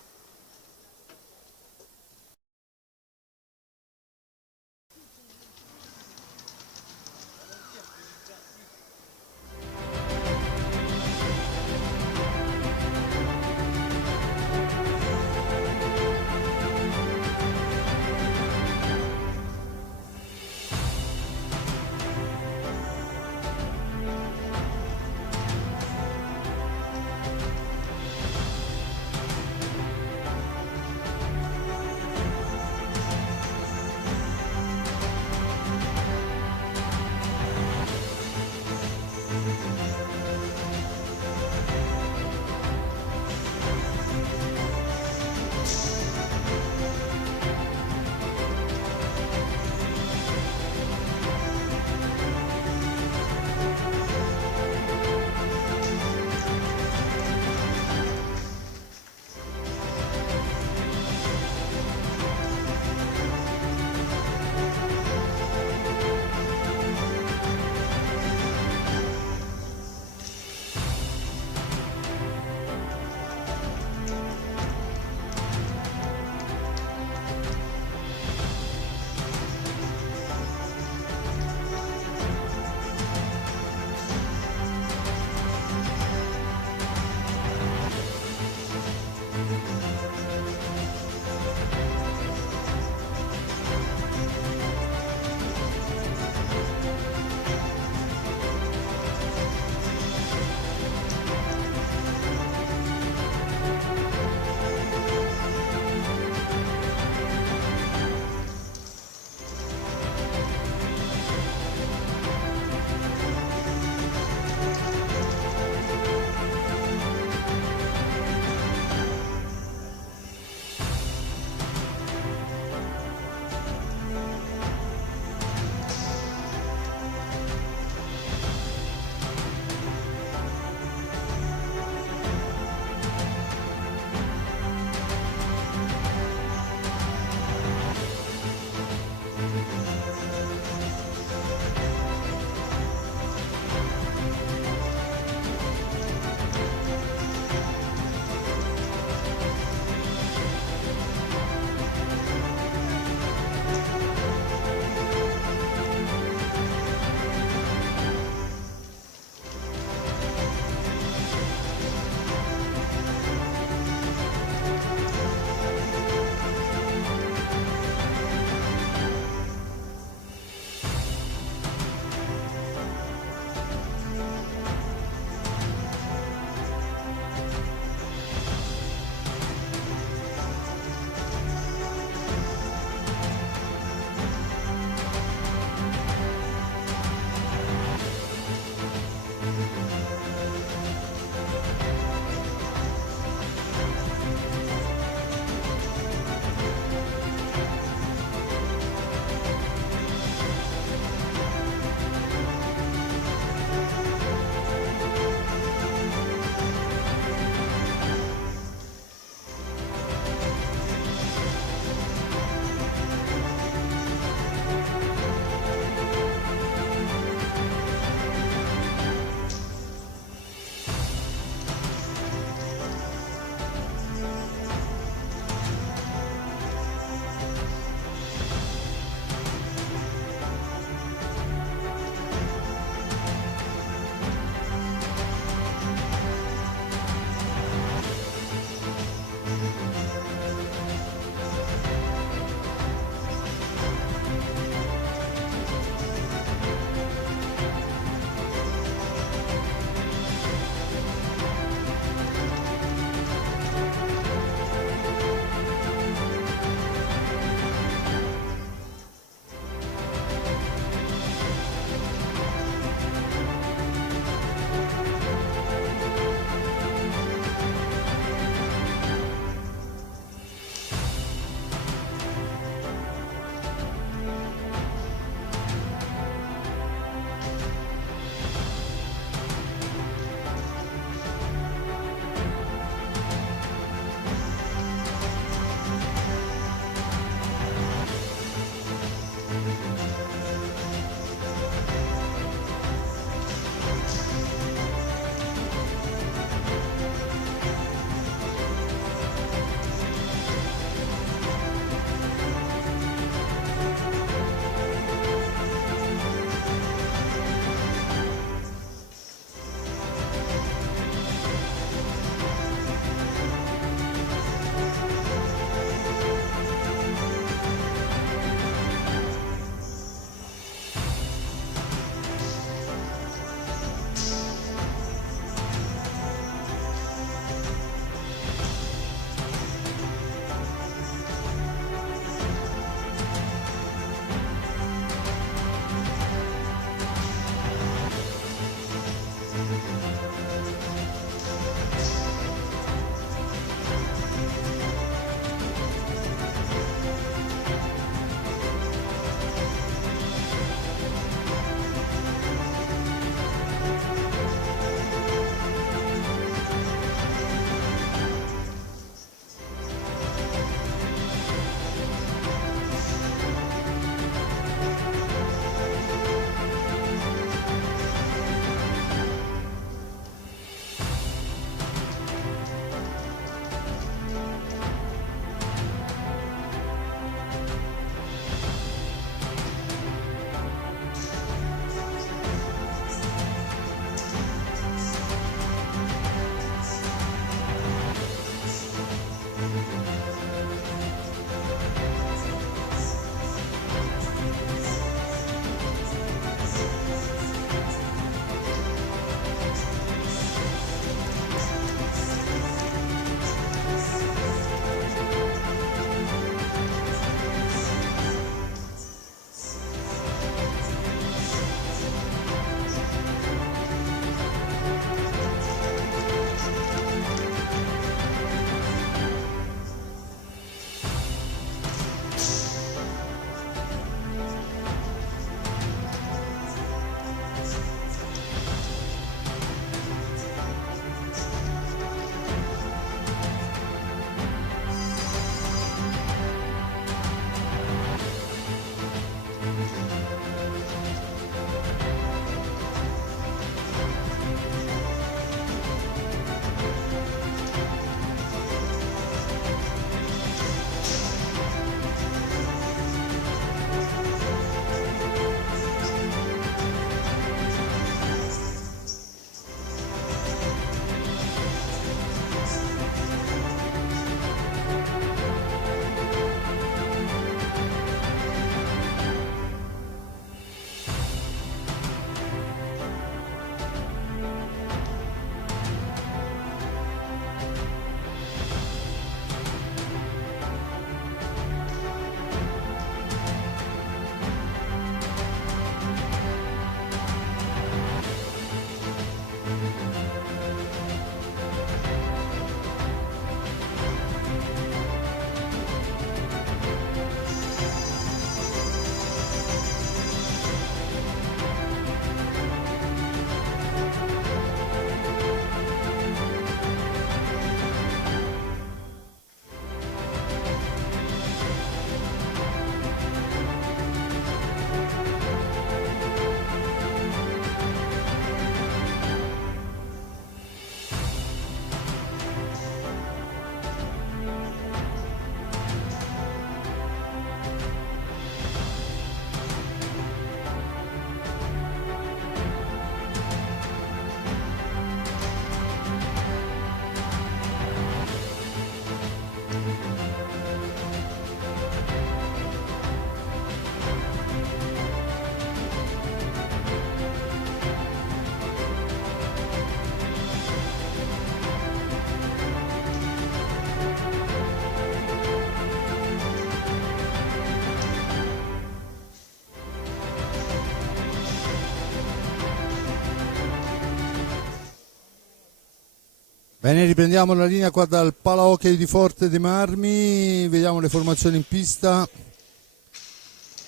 Bene, riprendiamo la linea qua dal Palahockey di Forte dei Marmi, vediamo le formazioni in pista.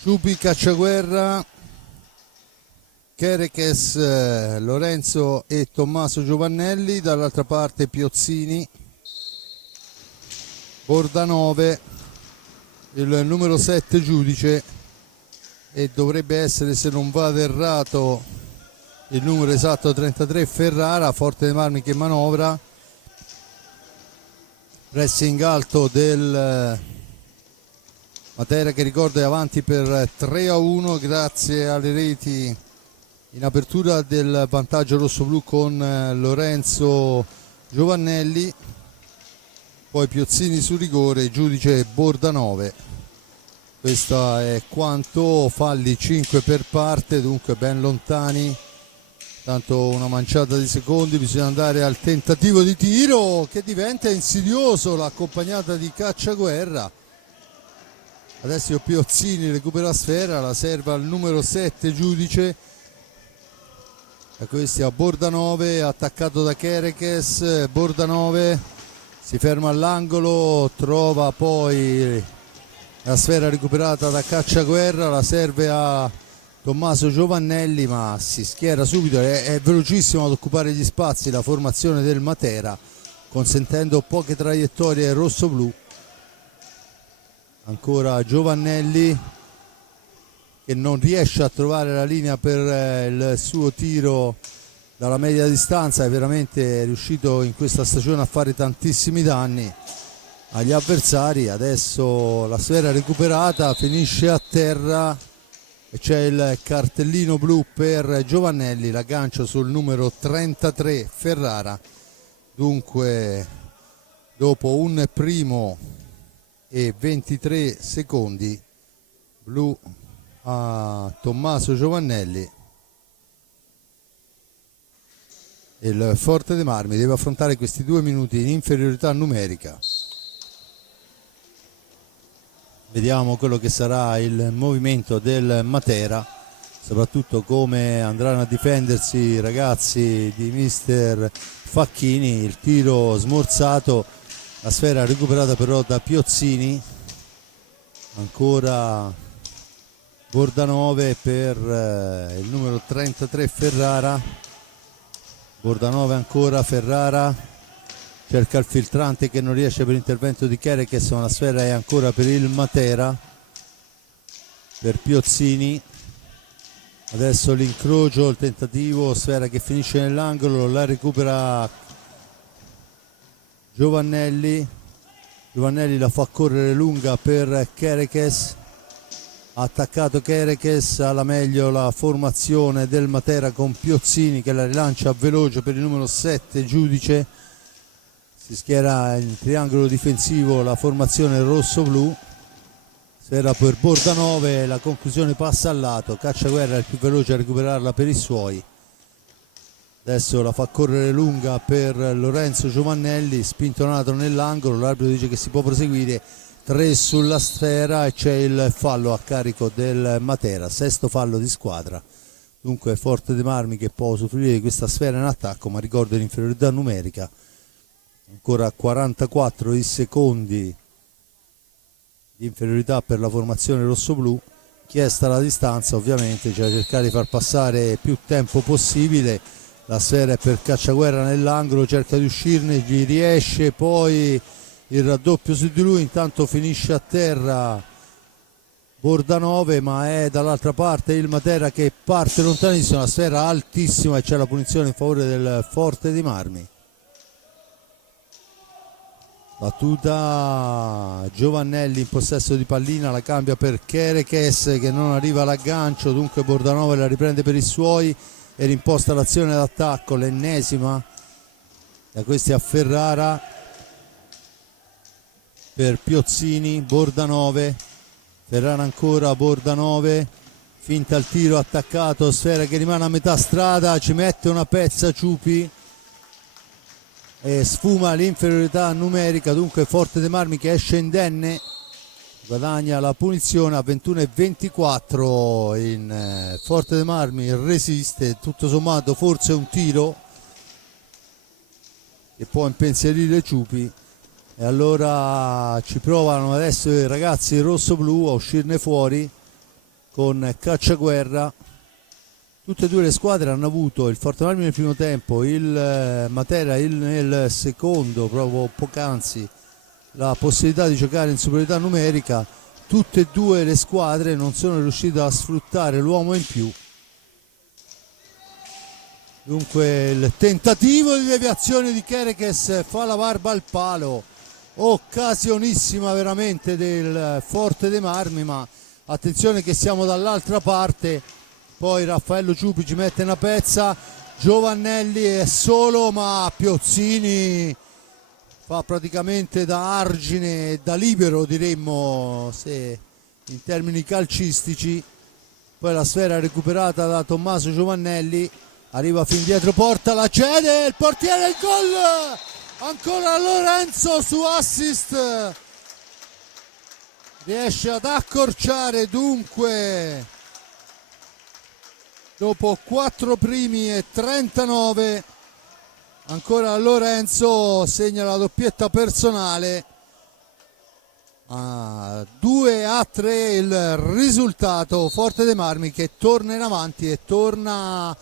Ciupi, Cacciaguerra, Kerekes, Lorenzo e Tommaso Giovannelli, dall'altra parte Piozzini, Bordanove, il numero 7 giudice, e dovrebbe essere, se non vado errato, il numero esatto 33 Ferrara. Forte dei Marmi che manovra, pressing alto del Matera che ricordo è avanti per 3-1 grazie alle reti in apertura del vantaggio rossoblu con Lorenzo Giovannelli, poi Piozzini su rigore, giudice Bordanove. Questo è quanto, falli 5 per parte, dunque ben lontani, tanto una manciata di secondi, bisogna andare al tentativo di tiro che diventa insidioso, l'accompagnata di Cacciaguerra. Adesso Piozzini recupera la sfera, la serve al numero 7 giudice, e questi a Bordanove, attaccato da Kerekes. Bordanove si ferma all'angolo, trova poi la sfera recuperata da Cacciaguerra, la serve a Tommaso Giovannelli, ma si schiera subito, è velocissimo ad occupare gli spazi la formazione del Matera, consentendo poche traiettorie rossoblu. Ancora Giovannelli che non riesce a trovare la linea per il suo tiro dalla media distanza, è veramente riuscito in questa stagione a fare tantissimi danni agli avversari. Adesso la sfera recuperata, finisce a terra e c'è il cartellino blu per Giovannelli, l'aggancio sul numero 33 Ferrara. Dunque dopo un primo e 23 secondi, blu a Tommaso Giovannelli. Il Forte dei Marmi deve affrontare questi 2 minuti in inferiorità numerica. Vediamo quello che sarà il movimento del Matera, soprattutto come andranno a difendersi i ragazzi di mister Facchini. Il tiro smorzato, la sfera recuperata però da Piozzini, ancora Bordanove per il numero 33 Ferrara. Bordanove ancora, Ferrara cerca il filtrante che non riesce per l'intervento di Kerekes, ma la sfera è ancora per il Matera, per Piozzini. Adesso l'incrocio, il tentativo, sfera che finisce nell'angolo, la recupera Giovannelli. Giovannelli la fa correre lunga per Kerekes, attaccato Kerekes, alla meglio la formazione del Matera con Piozzini che la rilancia veloce per il numero 7 giudice. Si schiera in triangolo difensivo la formazione rosso-blu, sfera per Bordanove, la conclusione passa al lato, Cacciaguerra è il più veloce a recuperarla per i suoi. Adesso la fa correre lunga per Lorenzo Giovannelli, spintonato nell'angolo, l'arbitro dice che si può proseguire. 3 sulla sfera e c'è il fallo a carico del Matera, 6° fallo di squadra. Dunque Forte dei Marmi che può usufruire di questa sfera in attacco, ma ricordo l'inferiorità numerica. Ancora 44 i secondi di inferiorità per la formazione rossoblu. Chiesta la distanza, ovviamente c'è da cercare di far passare più tempo possibile. La sfera è per Cacciaguerra nell'angolo, cerca di uscirne, gli riesce, poi il raddoppio su di lui, intanto finisce a terra Bordanove, ma è dall'altra parte il Matera che parte lontanissimo, la sfera altissima e c'è la punizione in favore del Forte dei Marmi. Battuta Giovannelli in possesso di pallina, la cambia per Kerekes che non arriva all'aggancio, dunque Bordanove la riprende per i suoi e rimposta l'azione d'attacco, l'ennesima da questi a Ferrara per Piozzini. Bordanove, Ferrara ancora, Bordanove, finta il tiro, attaccato, sfera che rimane a metà strada, ci mette una pezza Ciupi e sfuma l'inferiorità numerica. Dunque Forte dei Marmi che esce indenne, guadagna la punizione a 21-24. In Forte dei Marmi resiste, tutto sommato forse un tiro che può impensierire Ciupi, e allora ci provano adesso i ragazzi rosso-blu a uscirne fuori con Cacciaguerra. Tutte e due le squadre hanno avuto, il Fortemarmi nel primo tempo, il Matera nel secondo, proprio poc'anzi, la possibilità di giocare in superiorità numerica. Tutte e due le squadre non sono riuscite a sfruttare l'uomo in più. Dunque il tentativo di deviazione di Kerekes fa la barba al palo, occasionissima veramente del Forte dei Marmi, ma attenzione che siamo dall'altra parte. Poi Raffaello Ciupi ci mette una pezza, Giovannelli è solo, ma Piozzini fa praticamente da argine, da libero diremmo, se in termini calcistici. Poi la sfera recuperata da Tommaso Giovannelli, arriva fin dietro porta, la cede, il portiere, il gol! Ancora Lorenzo su assist, riesce ad accorciare dunque dopo 4 primi e 39. Ancora Lorenzo segna la doppietta personale. 2-3 il risultato. Forte dei Marmi che torna in avanti e torna a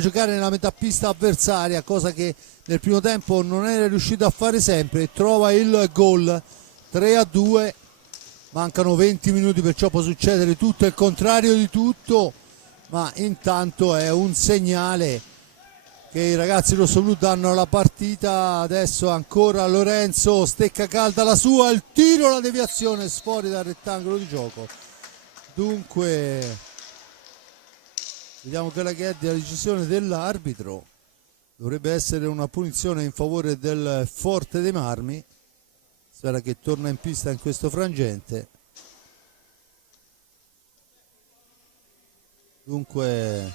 giocare nella metà pista avversaria, cosa che nel primo tempo non era riuscito a fare sempre. Trova il gol 3-2. Mancano 20 minuti, perciò può succedere tutto e il contrario di tutto, ma intanto è un segnale che i ragazzi rossoblu danno alla partita. Adesso ancora Lorenzo, stecca calda la sua, il tiro, la deviazione fuori dal rettangolo di gioco. Dunque vediamo quella che è la decisione dell'arbitro, dovrebbe essere una punizione in favore del Forte dei Marmi. Sfera che torna in pista in questo frangente. Dunque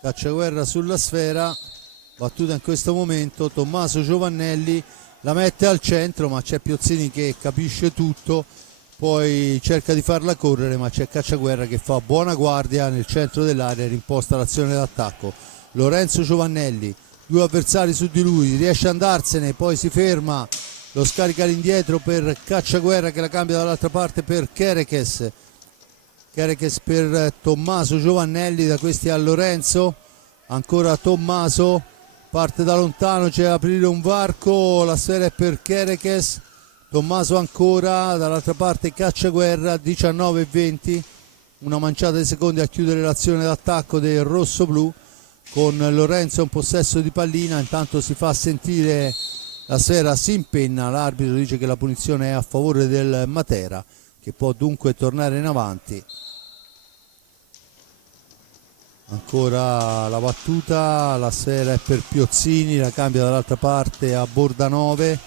Cacciaguerra sulla sfera, battuta in questo momento, Tommaso Giovannelli la mette al centro, ma c'è Piozzini che capisce tutto, poi cerca di farla correre, ma c'è Cacciaguerra che fa buona guardia nel centro dell'area e rimposta l'azione d'attacco. Lorenzo Giovannelli, 2 avversari su di lui, riesce ad andarsene, poi si ferma, lo scarica all'indietro per Cacciaguerra che la cambia dall'altra parte per Kerekes per Tommaso Giovannelli, da questi a Lorenzo, ancora Tommaso, parte da lontano, c'è da aprire un varco, la sfera è per Kerekes, Tommaso ancora, dall'altra parte Cacciaguerra, 19-20, una manciata di secondi a chiudere l'azione d'attacco del rosso-blu, con Lorenzo in possesso di pallina. Intanto si fa sentire la sfera, si impenna, l'arbitro dice che la punizione è a favore del Matera, che può dunque tornare in avanti. Ancora la battuta, la sfera è per Piozzini, la cambia dall'altra parte a Bordanove.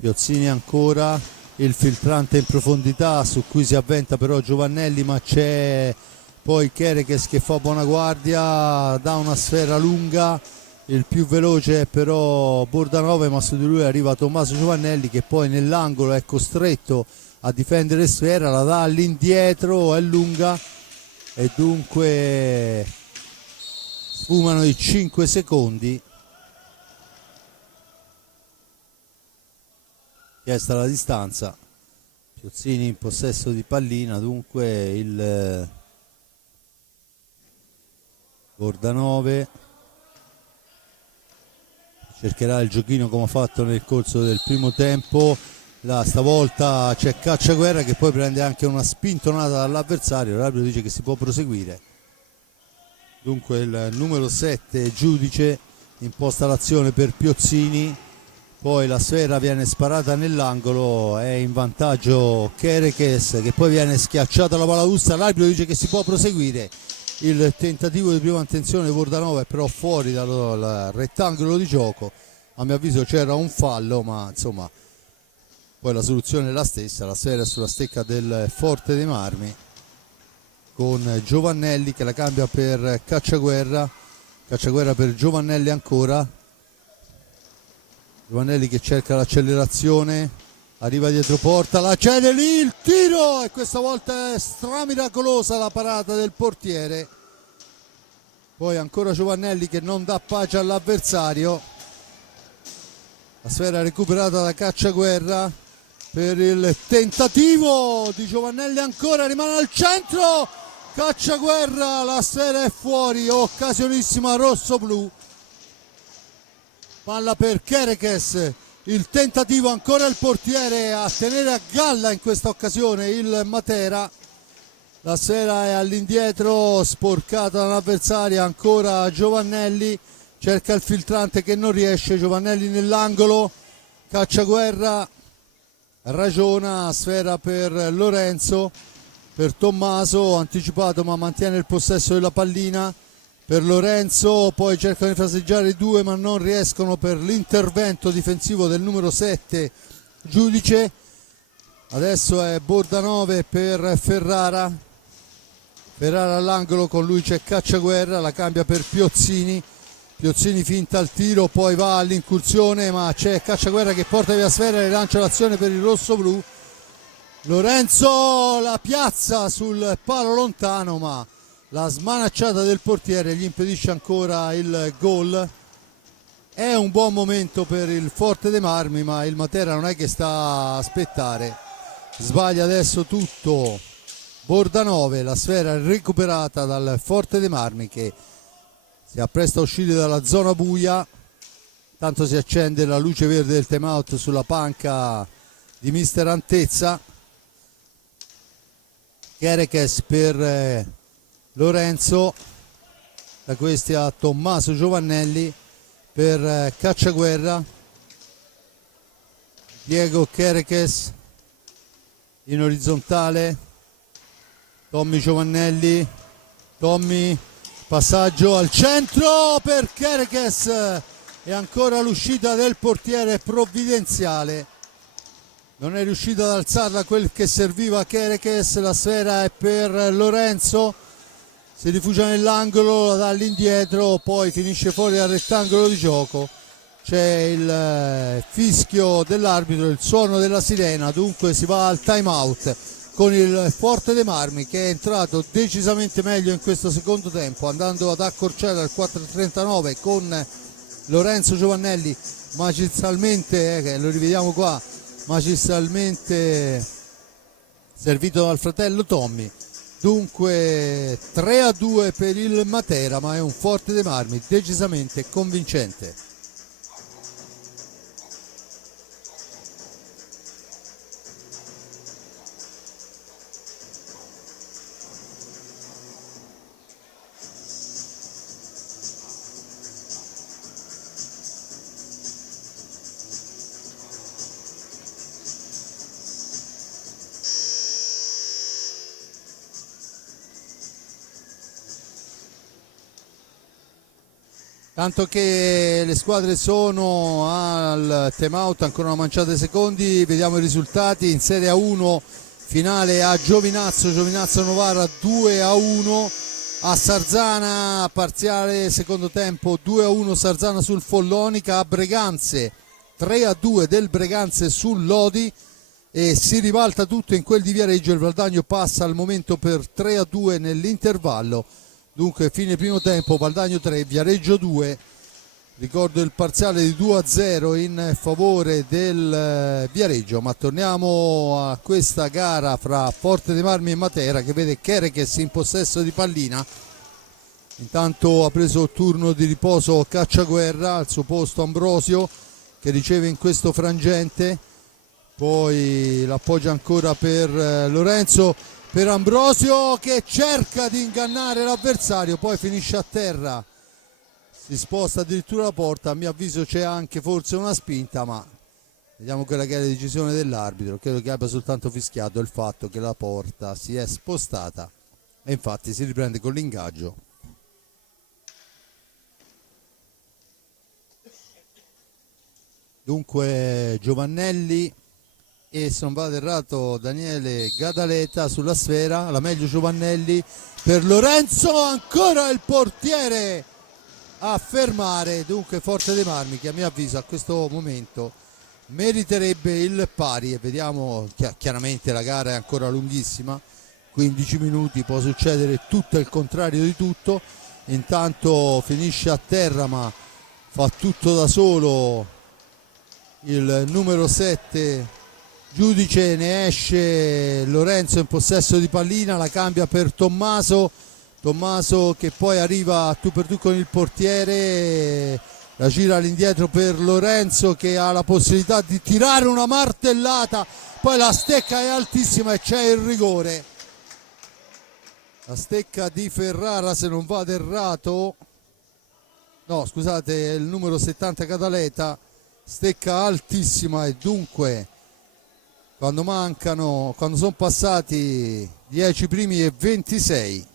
Piozzini ancora, il filtrante in profondità su cui si avventa però Giovannelli, ma c'è poi Kerekes che fa buona guardia, dà una sfera lunga, il più veloce è però Bordanove, ma su di lui arriva Tommaso Giovannelli che poi nell'angolo è costretto a difendere sfera, la dà all'indietro, è lunga e dunque sfumano i 5 secondi. Chiesta la distanza, Piozzini in possesso di pallina, dunque il Bordanove cercherà il giochino come ha fatto nel corso del primo tempo. Stavolta c'è Cacciaguerra che poi prende anche una spintonata dall'avversario, l'arbitro dice che si può proseguire. Dunque il numero 7 Giudice imposta l'azione per Piozzini, poi la sfera viene sparata nell'angolo, è in vantaggio Kerekes che poi viene schiacciata la palaustra, l'arbitro dice che si può proseguire. Il tentativo di prima intenzione di Bordanova è però fuori dal rettangolo di gioco, a mio avviso c'era un fallo, ma insomma poi la soluzione è la stessa. La sfera è sulla stecca del Forte dei Marmi, con Giovannelli che la cambia per Cacciaguerra per Giovannelli ancora, Giovannelli che cerca l'accelerazione, arriva dietro porta, la cede lì, il tiro, e questa volta è stramiracolosa la parata del portiere. poi ancora Giovannelli che non dà pace all'avversario, la sfera recuperata da Cacciaguerra per il tentativo di Giovannelli, ancora rimane al centro Cacciaguerra, la sfera è fuori, occasionissima rosso-blu, palla per Kerekes, il tentativo, ancora il portiere a tenere a galla in questa occasione il Matera, la sfera è all'indietro, sporcata dall'avversaria, ancora Giovannelli, cerca il filtrante che non riesce, Giovannelli nell'angolo, Cacciaguerra ragiona, sfera per Lorenzo, per Tommaso, anticipato ma mantiene il possesso della pallina, per Lorenzo, poi cercano di fraseggiare i due ma non riescono per l'intervento difensivo del numero 7 Giudice. Adesso è Bordanove per Ferrara all'angolo, con lui c'è Cacciaguerra, la cambia per Piozzini finta al tiro, poi va all'incursione ma c'è Cacciaguerra che porta via sfera e lancia l'azione per il rosso-blu. Lorenzo la piazza sul palo lontano ma la smanacciata del portiere gli impedisce ancora il gol. È un buon momento per il Forte dei Marmi, ma il Matera non è che sta a aspettare, sbaglia adesso tutto Bordanove, la sfera recuperata dal Forte dei Marmi che si appresta a uscire dalla zona buia, tanto si accende la luce verde del time out sulla panca di mister Antezza. Kerekes per Lorenzo, da questi a Tommaso Giovannelli per Cacciaguerra, Diego Kerekes in orizzontale, Tommy Giovannelli, Tommy, passaggio al centro per Kerekes e ancora l'uscita del portiere provvidenziale, non è riuscito ad alzarla quel che serviva a Kerekes, la sfera è per Lorenzo, si rifugia nell'angolo, la dà all'indietro, poi finisce fuori dal rettangolo di gioco, c'è il fischio dell'arbitro, il suono della sirena, dunque si va al time out con il Forte dei Marmi che è entrato decisamente meglio in questo secondo tempo, andando ad accorciare al 4:39 con Lorenzo Giovannelli magistralmente, lo rivediamo qua, magistralmente servito dal fratello Tommy. Dunque 3-2 per il Matera, ma è un Forte dei Marmi decisamente convincente. Tanto che le squadre sono al time out, ancora una manciata di secondi, vediamo i risultati. In Serie A1 finale a Giovinazzo Novara 2-1, a Sarzana parziale secondo tempo 2-1 Sarzana sul Follonica, a Breganze 3-2 del Breganze sul Lodi e si ribalta tutto in quel di Viareggio, il Valdagno passa al momento per 3-2 nell'intervallo. Dunque fine primo tempo, Valdagno 3, Viareggio 2, ricordo il parziale di 2-0 in favore del Viareggio, ma torniamo a questa gara fra Forte dei Marmi e Matera che vede Kerekes in possesso di pallina. Intanto ha preso turno di riposo Cacciaguerra, al suo posto Ambrosio che riceve in questo frangente, poi l'appoggia ancora per Lorenzo, per Ambrosio che cerca di ingannare l'avversario, poi finisce a terra, si sposta addirittura la porta, a mio avviso c'è anche forse una spinta, ma vediamo quella che è la decisione dell'arbitro, credo che abbia soltanto fischiato il fatto che la porta si è spostata e infatti si riprende con l'ingaggio. Dunque Giovannelli e se non vado errato Daniele Gadaleta sulla sfera, la meglio Giovannelli per Lorenzo, ancora il portiere a fermare. Dunque Forte dei Marmi che a mio avviso a questo momento meriterebbe il pari e vediamo, chiaramente la gara è ancora lunghissima, 15 minuti, può succedere tutto il contrario di tutto. intanto finisce a terra ma fa tutto da solo il numero 7 Giudice. Ne esce Lorenzo in possesso di pallina, la cambia per Tommaso che poi arriva a tu per tu con il portiere, la gira all'indietro per Lorenzo che ha la possibilità di tirare una martellata, poi la stecca è altissima e c'è il rigore. La stecca di Ferrara, se non vado errato, no scusate, il numero 70 Cataleta, stecca altissima, e dunque quando sono passati 10 primi e 26,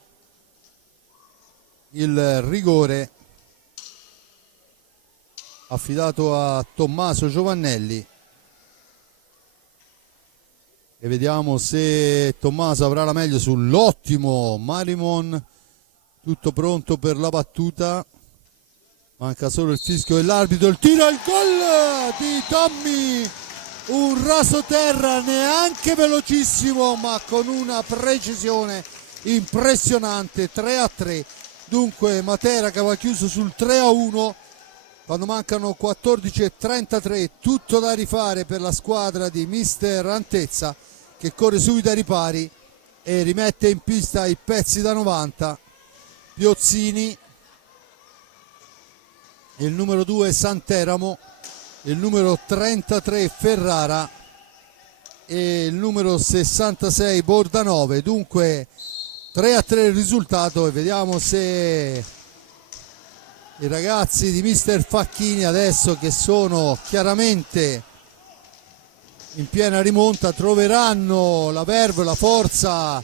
il rigore affidato a Tommaso Giovannelli, e vediamo se Tommaso avrà la meglio sull'ottimo Marimon. Tutto pronto per la battuta, manca solo il fischio dell'arbitro, il tiro e il gol di Tommy, un raso terra neanche velocissimo ma con una precisione impressionante. 3-3, dunque Matera che aveva chiuso sul 3-1 quando mancano 14:33, tutto da rifare per la squadra di mister Antezza, che corre subito ai ripari e rimette in pista i pezzi da 90. Piozzini, il numero 2 Santeramo, il numero 33 Ferrara e il numero 66 Bordanove. Dunque 3-3 il risultato, e vediamo se i ragazzi di mister Facchini, adesso che sono chiaramente in piena rimonta, troveranno la verve, la forza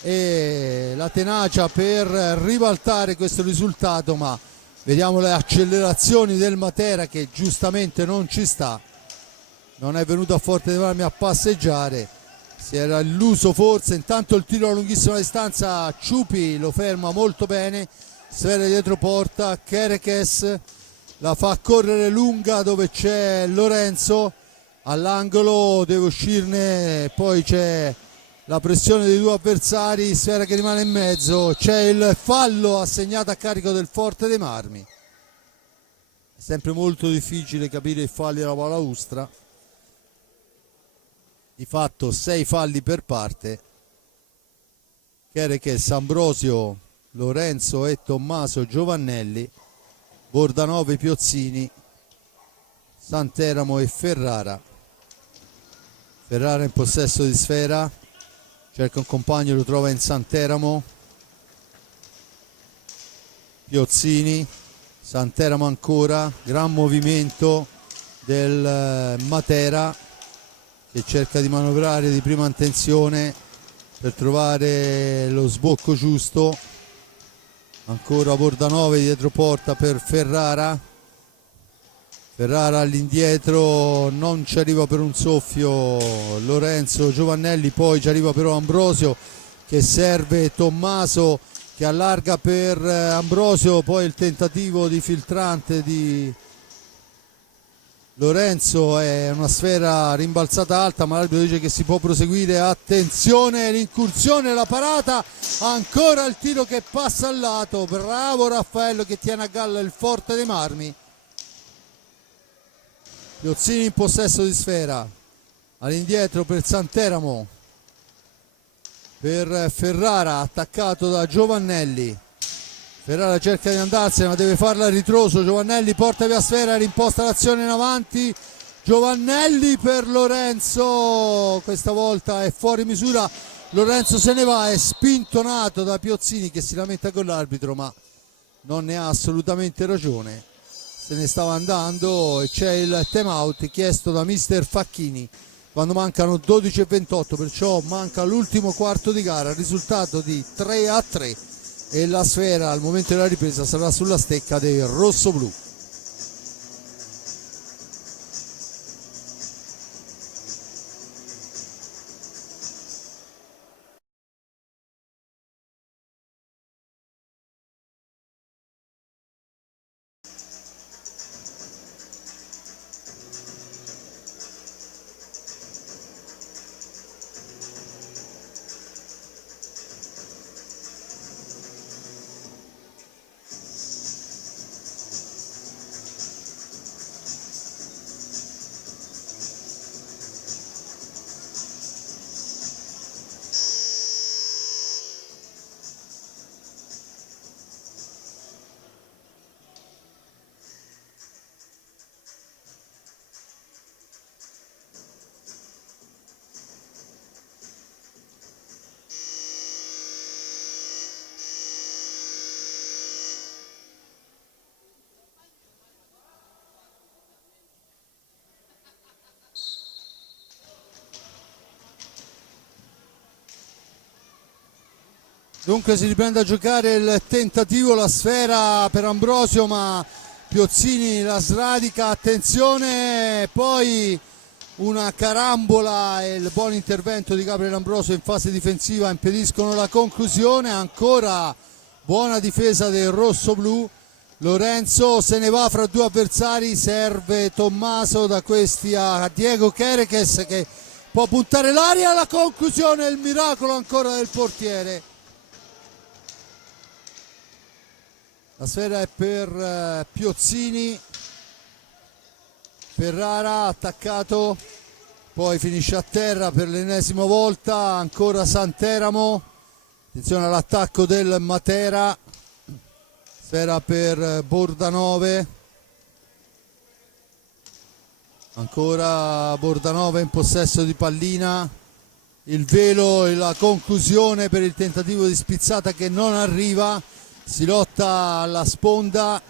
e la tenacia per ribaltare questo risultato. Ma vediamo le accelerazioni del Matera, che giustamente non ci sta, non è venuto a Forte dei Marmi a passeggiare, si era illuso forse. Intanto il tiro a lunghissima distanza, Ciupi lo ferma molto bene, sfera dietro porta, Kerekes la fa correre lunga dove c'è Lorenzo, all'angolo deve uscirne, poi c'è la pressione dei due avversari, sfera che rimane in mezzo, c'è il fallo assegnato a carico del Forte dei Marmi. È sempre molto difficile capire i falli della balaustra, di fatto 6 falli per parte. Kerekes, Ambrosio, Lorenzo e Tommaso Giovannelli, Bordanove, Piozzini, Santeramo e Ferrara. Ferrara in possesso di sfera, cerca un compagno, lo trova in Santeramo. Piozzini, Santeramo ancora, gran movimento del Matera che cerca di manovrare di prima intenzione per trovare lo sbocco giusto. Ancora Bordanove dietro porta per Ferrara, Ferrara all'indietro, non ci arriva per un soffio Lorenzo Giovannelli, poi ci arriva però Ambrosio che serve Tommaso che allarga per Ambrosio, poi il tentativo di filtrante di Lorenzo, è una sfera rimbalzata alta ma l'arbitro dice che si può proseguire. Attenzione, l'incursione, la parata, ancora il tiro che passa al lato, bravo Raffaello che tiene a galla il Forte dei Marmi. Piozzini in possesso di sfera, all'indietro per Santeramo, per Ferrara, attaccato da Giovannelli. Ferrara cerca di andarsene ma deve farla a ritroso, Giovannelli porta via sfera, rimposta l'azione in avanti, Giovannelli per Lorenzo, questa volta è fuori misura, Lorenzo se ne va, è spintonato da Piozzini che si lamenta con l'arbitro ma non ne ha assolutamente ragione, se ne stava andando, e c'è il time out chiesto da mister Facchini quando mancano 12:28, perciò manca l'ultimo quarto di gara, risultato di 3-3 e la sfera al momento della ripresa sarà sulla stecca dei rossoblù. Dunque si riprende a giocare il tentativo, la sfera per Ambrosio, ma Piozzini la sradica, attenzione, poi una carambola e il buon intervento di Gabriele Ambrosio in fase difensiva impediscono la conclusione. Ancora buona difesa del rosso-blu. Lorenzo se ne va fra due avversari, serve Tommaso da questi a Diego Kerekes che può puntare l'aria, alla conclusione il miracolo ancora del portiere. La sfera è per Piozzini, Ferrara attaccato, poi finisce a terra per l'ennesima volta, ancora Santeramo, attenzione all'attacco del Matera, sfera per Bordanove, ancora Bordanove in possesso di pallina, il velo e la conclusione per il tentativo di spizzata che non arriva, si lotta alla sponda,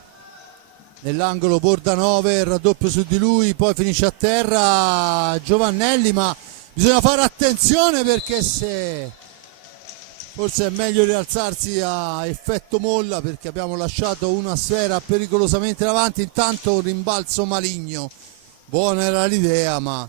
nell'angolo Bordanove, il raddoppio su di lui, poi finisce a terra Giovannelli, ma bisogna fare attenzione perché se forse è meglio rialzarsi a effetto molla perché abbiamo lasciato una sfera pericolosamente davanti. Intanto un rimbalzo maligno, buona era l'idea ma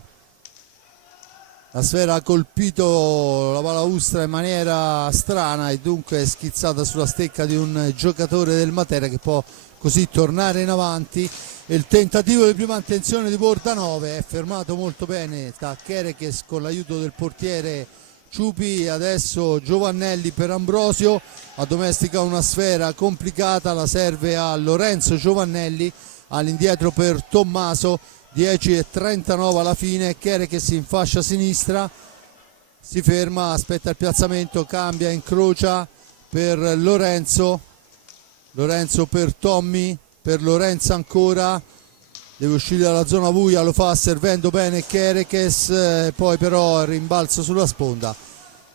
la sfera ha colpito la balaustra in maniera strana e dunque è schizzata sulla stecca di un giocatore del Matera che può così tornare in avanti. Il tentativo di prima intenzione di Bordanove è fermato molto bene da Kerekes con l'aiuto del portiere Ciupi. Adesso Giovannelli per Ambrosio, addomestica una sfera complicata, la serve a Lorenzo Giovannelli, all'indietro per Tommaso, 10:39 alla fine, Kerekes in fascia sinistra, si ferma, aspetta il piazzamento, cambia, incrocia per Lorenzo per Tommy, per Lorenzo ancora, deve uscire dalla zona buia, lo fa servendo bene Kerekes, poi però rimbalzo sulla sponda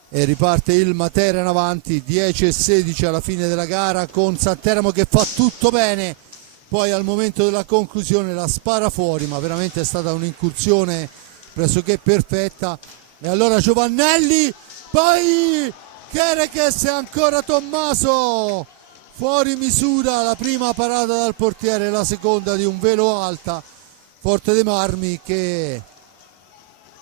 e riparte il Matera in avanti. 10:16 alla fine della gara con Santeramo che fa tutto bene, poi al momento della conclusione la spara fuori, ma veramente è stata un'incursione pressoché perfetta. E allora Giovannelli, poi Kerekes e ancora Tommaso, fuori misura la prima parata dal portiere, la seconda di un velo alta, Forte dei Marmi che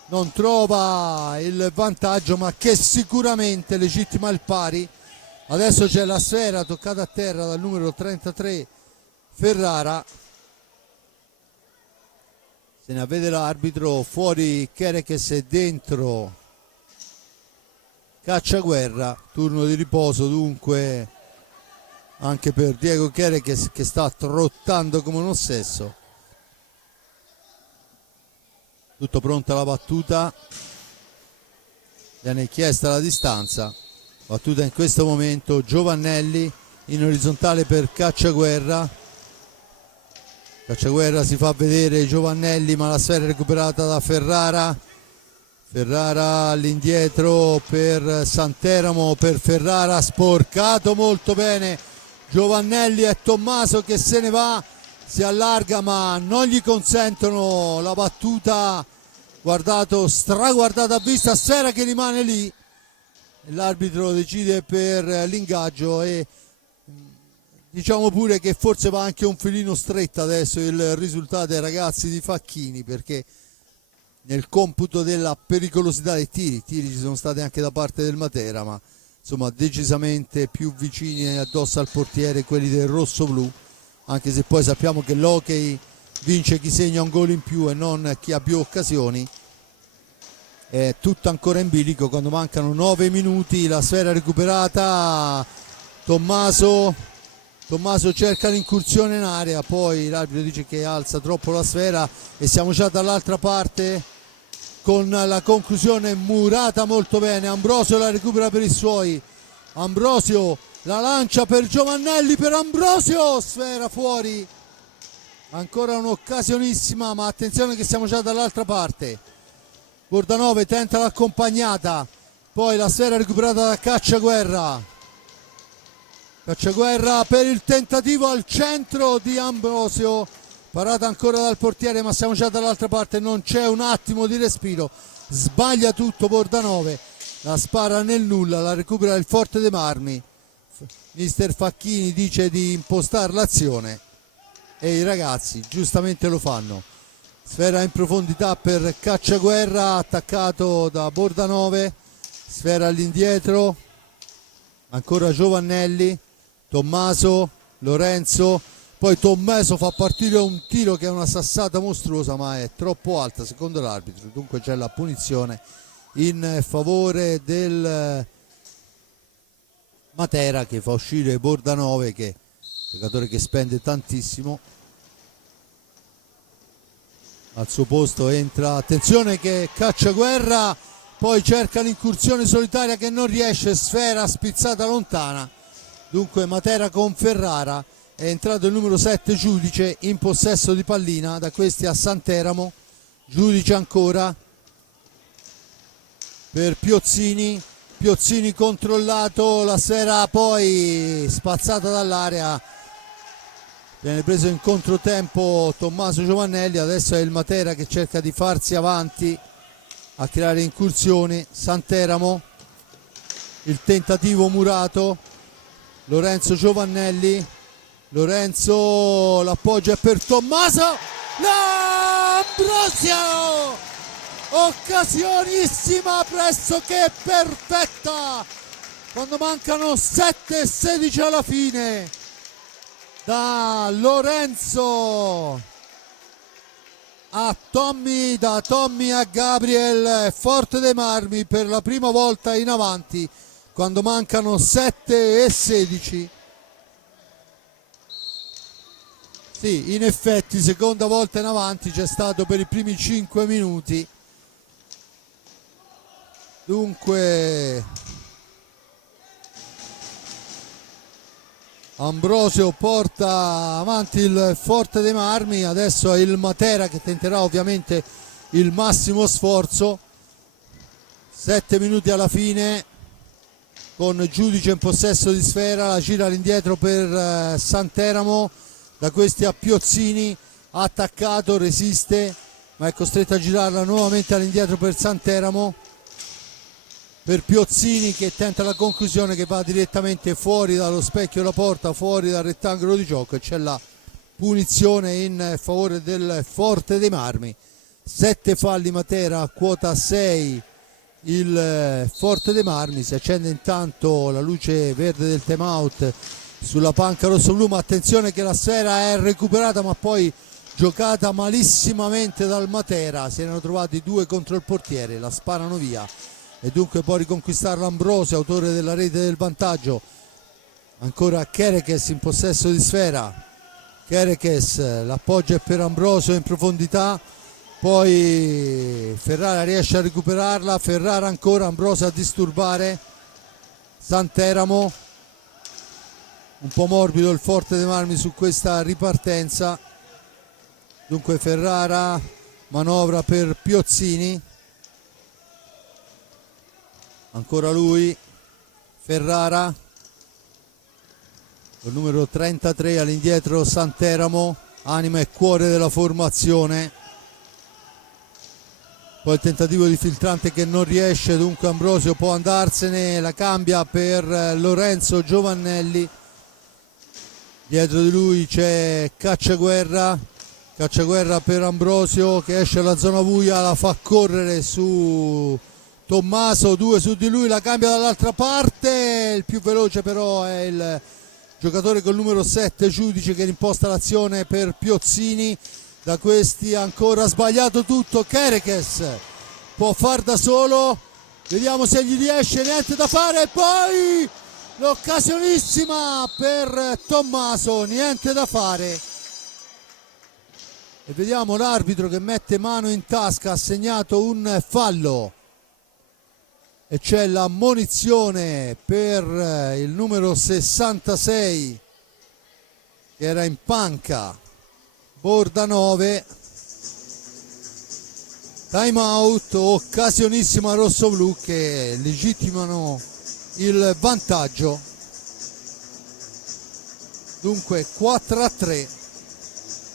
non trova il vantaggio ma che sicuramente legittima il pari. Adesso c'è la sfera toccata a terra dal numero 33 Ferrara, se ne avvede l'arbitro, fuori Kerekes e dentro Cacciaguerra, turno di riposo dunque anche per Diego Kerekes che sta trottando come un ossesso. Tutto pronta la battuta, viene chiesta la distanza, battuta in questo momento Giovannelli in orizzontale per Cacciaguerra si fa vedere Giovannelli ma la sfera è recuperata da Ferrara all'indietro per Santeramo, per Ferrara, sporcato molto bene Giovannelli e Tommaso che se ne va, si allarga ma non gli consentono la battuta, straguardata a vista, sfera che rimane lì, l'arbitro decide per l'ingaggio e diciamo pure che forse va anche un filino stretta adesso il risultato ai ragazzi di Facchini, perché nel computo della pericolosità dei tiri ci sono stati anche da parte del Matera, ma insomma decisamente più vicini addosso al portiere quelli del rosso-blu, anche se poi sappiamo che l'hockey vince chi segna un gol in più e non chi ha più occasioni. È tutto ancora in bilico quando mancano 9 minuti, la sfera recuperata, Tommaso cerca l'incursione in area, poi l'arbitro dice che alza troppo la sfera e siamo già dall'altra parte con la conclusione murata molto bene. Ambrosio la recupera per i suoi, Ambrosio la lancia per Giovannelli, per Ambrosio, sfera fuori, ancora un'occasionissima, ma attenzione che siamo già dall'altra parte. Bordanove tenta l'accompagnata, poi la sfera recuperata da Cacciaguerra per il tentativo al centro di Ambrosio, parata ancora dal portiere ma siamo già dall'altra parte, non c'è un attimo di respiro, sbaglia tutto Bordanove, la spara nel nulla, la recupera il Forte dei Marmi. Mister Facchini dice di impostare l'azione e i ragazzi giustamente lo fanno. Sfera in profondità per Cacciaguerra, attaccato da Bordanove, sfera all'indietro, ancora Giovannelli, Tommaso, Lorenzo, poi Tommaso fa partire un tiro che è una sassata mostruosa ma è troppo alta secondo l'arbitro, dunque c'è la punizione in favore del Matera che fa uscire Bordanove, che è un giocatore che spende tantissimo. Al suo posto entra, attenzione che Cacciaguerra, poi cerca l'incursione solitaria che non riesce, sfera spizzata lontana, dunque Matera con Ferrara. È entrato il numero 7 Giudice in possesso di pallina, da questi a Santeramo. Giudice ancora per Piozzini, Piozzini controllato, la sfera poi spazzata dall'area, viene preso in controtempo Tommaso Giovannelli. Adesso è il Matera che cerca di farsi avanti a creare incursioni. Santeramo, il tentativo murato, Lorenzo Giovannelli, Lorenzo l'appoggia per Tommaso, L'Ambrosio, occasionissima pressoché perfetta quando mancano 7:16 alla fine, da Lorenzo a Tommy, da Tommy a Gabriel. Forte dei Marmi per la prima volta in avanti quando mancano 7:16. Sì, in effetti seconda volta in avanti c'è stato per i primi 5 minuti. Dunque Ambrosio porta avanti il Forte dei Marmi, adesso è il Matera che tenterà ovviamente il massimo sforzo. 7 minuti alla fine con Giudice in possesso di sfera, la gira all'indietro per Santeramo, da questi a Piozzini, attaccato, resiste ma è costretto a girarla nuovamente all'indietro per Santeramo, per Piozzini che tenta la conclusione che va direttamente fuori dallo specchio della porta, fuori dal rettangolo di gioco, e c'è la punizione in favore del Forte dei Marmi. 7 falli Matera, quota 6 il Forte dei Marmi. Si accende intanto la luce verde del time out sulla panca rosso-blu, ma attenzione che la sfera è recuperata ma poi giocata malissimamente dal Matera. Si erano trovati 2 contro il portiere, la sparano via e dunque può riconquistarla Ambrosio, autore della rete del vantaggio. Ancora Kerekes in possesso di sfera, Kerekes l'appoggia per Ambrosio in profondità, poi Ferrara riesce a recuperarla, Ferrara ancora, Ambrosio a disturbare Santeramo. Un po' morbido il Forte dei Marmi su questa ripartenza, dunque Ferrara manovra per Piozzini, ancora lui, Ferrara, il numero 33 all'indietro Santeramo, anima e cuore della formazione. Poi il tentativo di filtrante che non riesce, dunque Ambrosio può andarsene, la cambia per Lorenzo Giovannelli. Dietro di lui c'è Cacciaguerra, Cacciaguerra per Ambrosio che esce alla zona buia, la fa correre su Tommaso, 2 su di lui, la cambia dall'altra parte, il più veloce però è il giocatore col numero 7 Giudice che imposta l'azione per Piozzini. Da questi ancora sbagliato tutto, Kerekes può far da solo, vediamo se gli riesce, niente da fare, poi l'occasionissima per Tommaso, niente da fare, e vediamo l'arbitro che mette mano in tasca, ha segnato un fallo e c'è l'ammonizione per il numero 66 che era in panca, Bordanove. Time out, occasionissima rosso-blu che legittimano il vantaggio, dunque 4-3.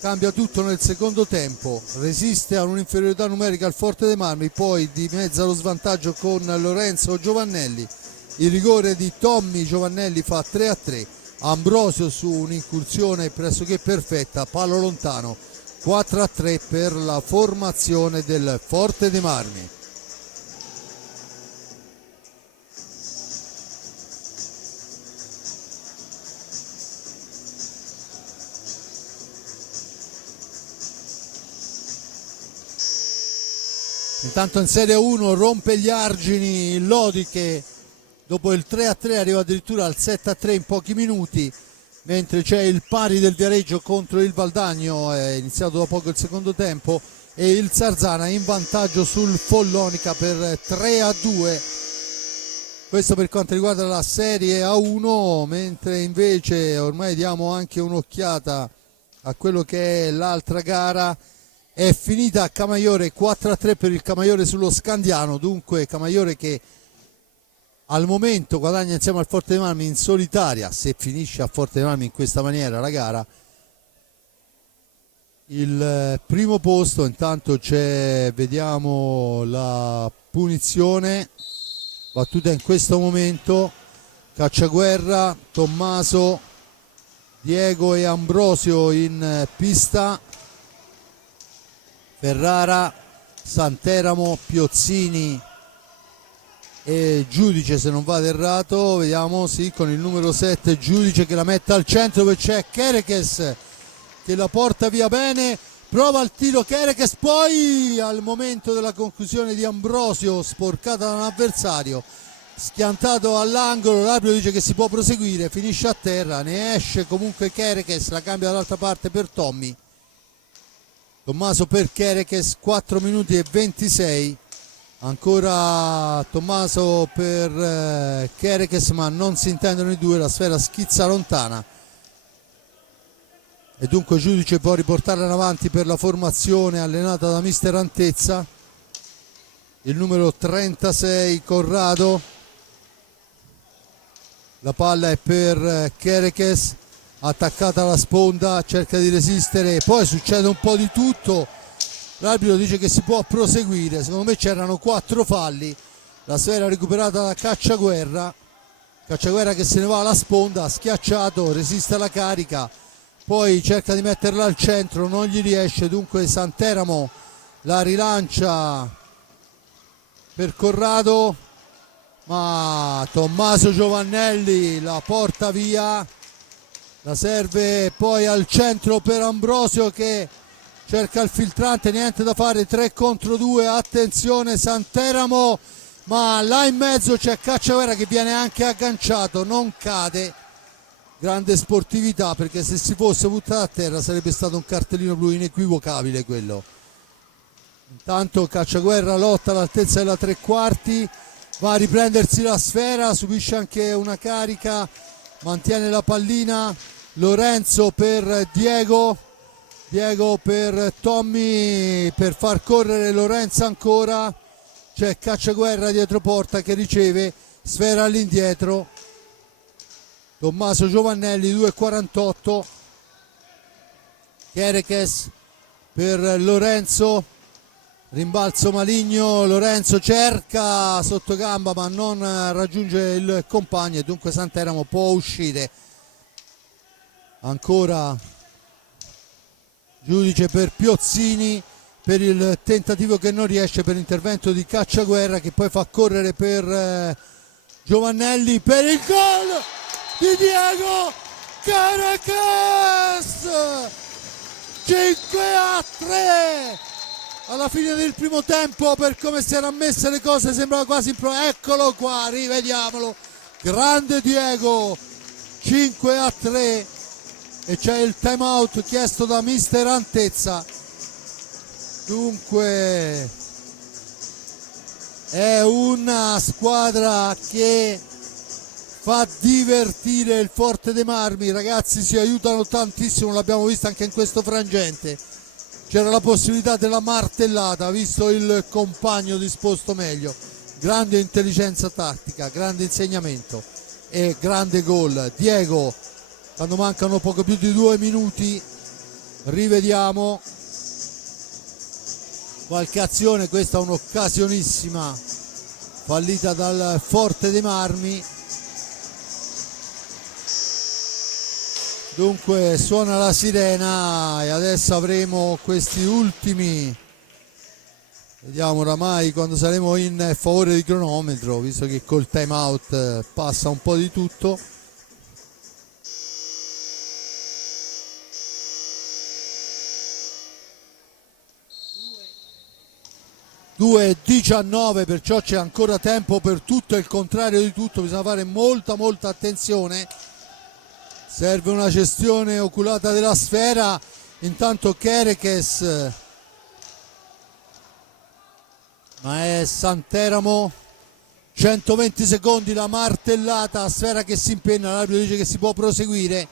cambia tutto nel secondo tempo, resiste a un'inferiorità numerica al Forte dei Marmi, poi dimezza lo svantaggio con Lorenzo Giovannelli, il rigore di Tommy Giovannelli fa 3-3, Ambrosio su un'incursione pressoché perfetta, palo lontano, 4-3 per la formazione del Forte dei Marmi. Intanto in Serie 1 rompe gli argini Lodi, che dopo il 3-3 arriva addirittura al 7-3 in pochi minuti, mentre c'è il pari del Viareggio contro il Valdagno, è iniziato da poco il secondo tempo, e il Sarzana in vantaggio sul Follonica per 3-2. Questo per quanto riguarda la Serie A1, mentre invece ormai diamo anche un'occhiata a quello che è l'altra gara. È finita a Camaiore 4-3 per il Camaiore sullo Scandiano, dunque Camaiore che al momento guadagna insieme al Forte dei Marmi in solitaria, se finisce a Forte dei Marmi in questa maniera la gara, il primo posto. Intanto c'è, vediamo la punizione battuta in questo momento, Cacciaguerra, Tommaso, Diego e Ambrosio in pista, Ferrara, Santeramo, Piozzini e Giudice, se non vado errato, vediamo, sì, con il numero 7 Giudice che la mette al centro, dove c'è Kerekes che la porta via bene, prova il tiro Kerekes, poi al momento della conclusione di Ambrosio, sporcata da un avversario, schiantato all'angolo, l'arbitro dice che si può proseguire, finisce a terra, ne esce comunque Kerekes, la cambia dall'altra parte per Tommy. Tommaso per Kerekes, 4 minuti e 26, ancora Tommaso per Kerekes, ma non si intendono i due, la sfera schizza lontana e dunque Giudice può riportarla in avanti per la formazione allenata da mister Antezza, il numero 36 Corrado, la palla è per Kerekes, attaccata alla sponda, cerca di resistere, poi succede un po' di tutto, l'arbitro dice che si può proseguire, secondo me c'erano 4 falli, la sfera recuperata da Cacciaguerra che se ne va alla sponda, schiacciato, resiste alla carica, poi cerca di metterla al centro, non gli riesce, dunque Santeramo la rilancia per Corrado, ma Tommaso Giovannelli la porta via, la serve poi al centro per Ambrosio che cerca il filtrante, niente da fare, 3 contro 2, attenzione Santeramo, ma là in mezzo c'è Cacciaguerra che viene anche agganciato, non cade, grande sportività, perché se si fosse buttato a terra sarebbe stato un cartellino blu inequivocabile quello. Intanto Cacciaguerra lotta all'altezza della 3/4, va a riprendersi la sfera, subisce anche una carica, mantiene la pallina, Lorenzo per Diego per Tommy, per far correre Lorenzo ancora, c'è Cacciaguerra dietro porta che riceve, sfera all'indietro, Tommaso Giovannelli 2,48, Kerekes per Lorenzo, rimbalzo maligno, Lorenzo cerca sotto gamba ma non raggiunge il compagno e dunque Santeramo può uscire. Ancora Giudice per Piozzini, per il tentativo che non riesce, per intervento di Cacciaguerra che poi fa correre per Giovannelli, per il gol di Diego Kerekes, 5-3 alla fine del primo tempo. Per come si erano messe le cose sembrava quasi eccolo qua, rivediamolo, grande Diego, 5-3 e c'è il time out chiesto da mister Antezza. Dunque è una squadra che fa divertire il Forte dei Marmi, i ragazzi si aiutano tantissimo, l'abbiamo visto anche in questo frangente, c'era la possibilità della martellata visto il compagno disposto meglio, grande intelligenza tattica, grande insegnamento e grande gol. Diego, quando mancano poco più di 2 minuti, rivediamo qualche azione. Questa è un'occasionissima fallita dal Forte dei Marmi. Dunque suona la sirena e adesso avremo questi ultimi, vediamo oramai quando saremo in favore di cronometro, visto che col time out passa un po' di tutto. Due 19, perciò c'è ancora tempo per tutto e il contrario di tutto, bisogna fare molta attenzione. Serve una gestione oculata della sfera. Intanto Kerekes, ma è Santeramo. 120 secondi, la martellata, sfera che si impenna, l'arbitro dice che si può proseguire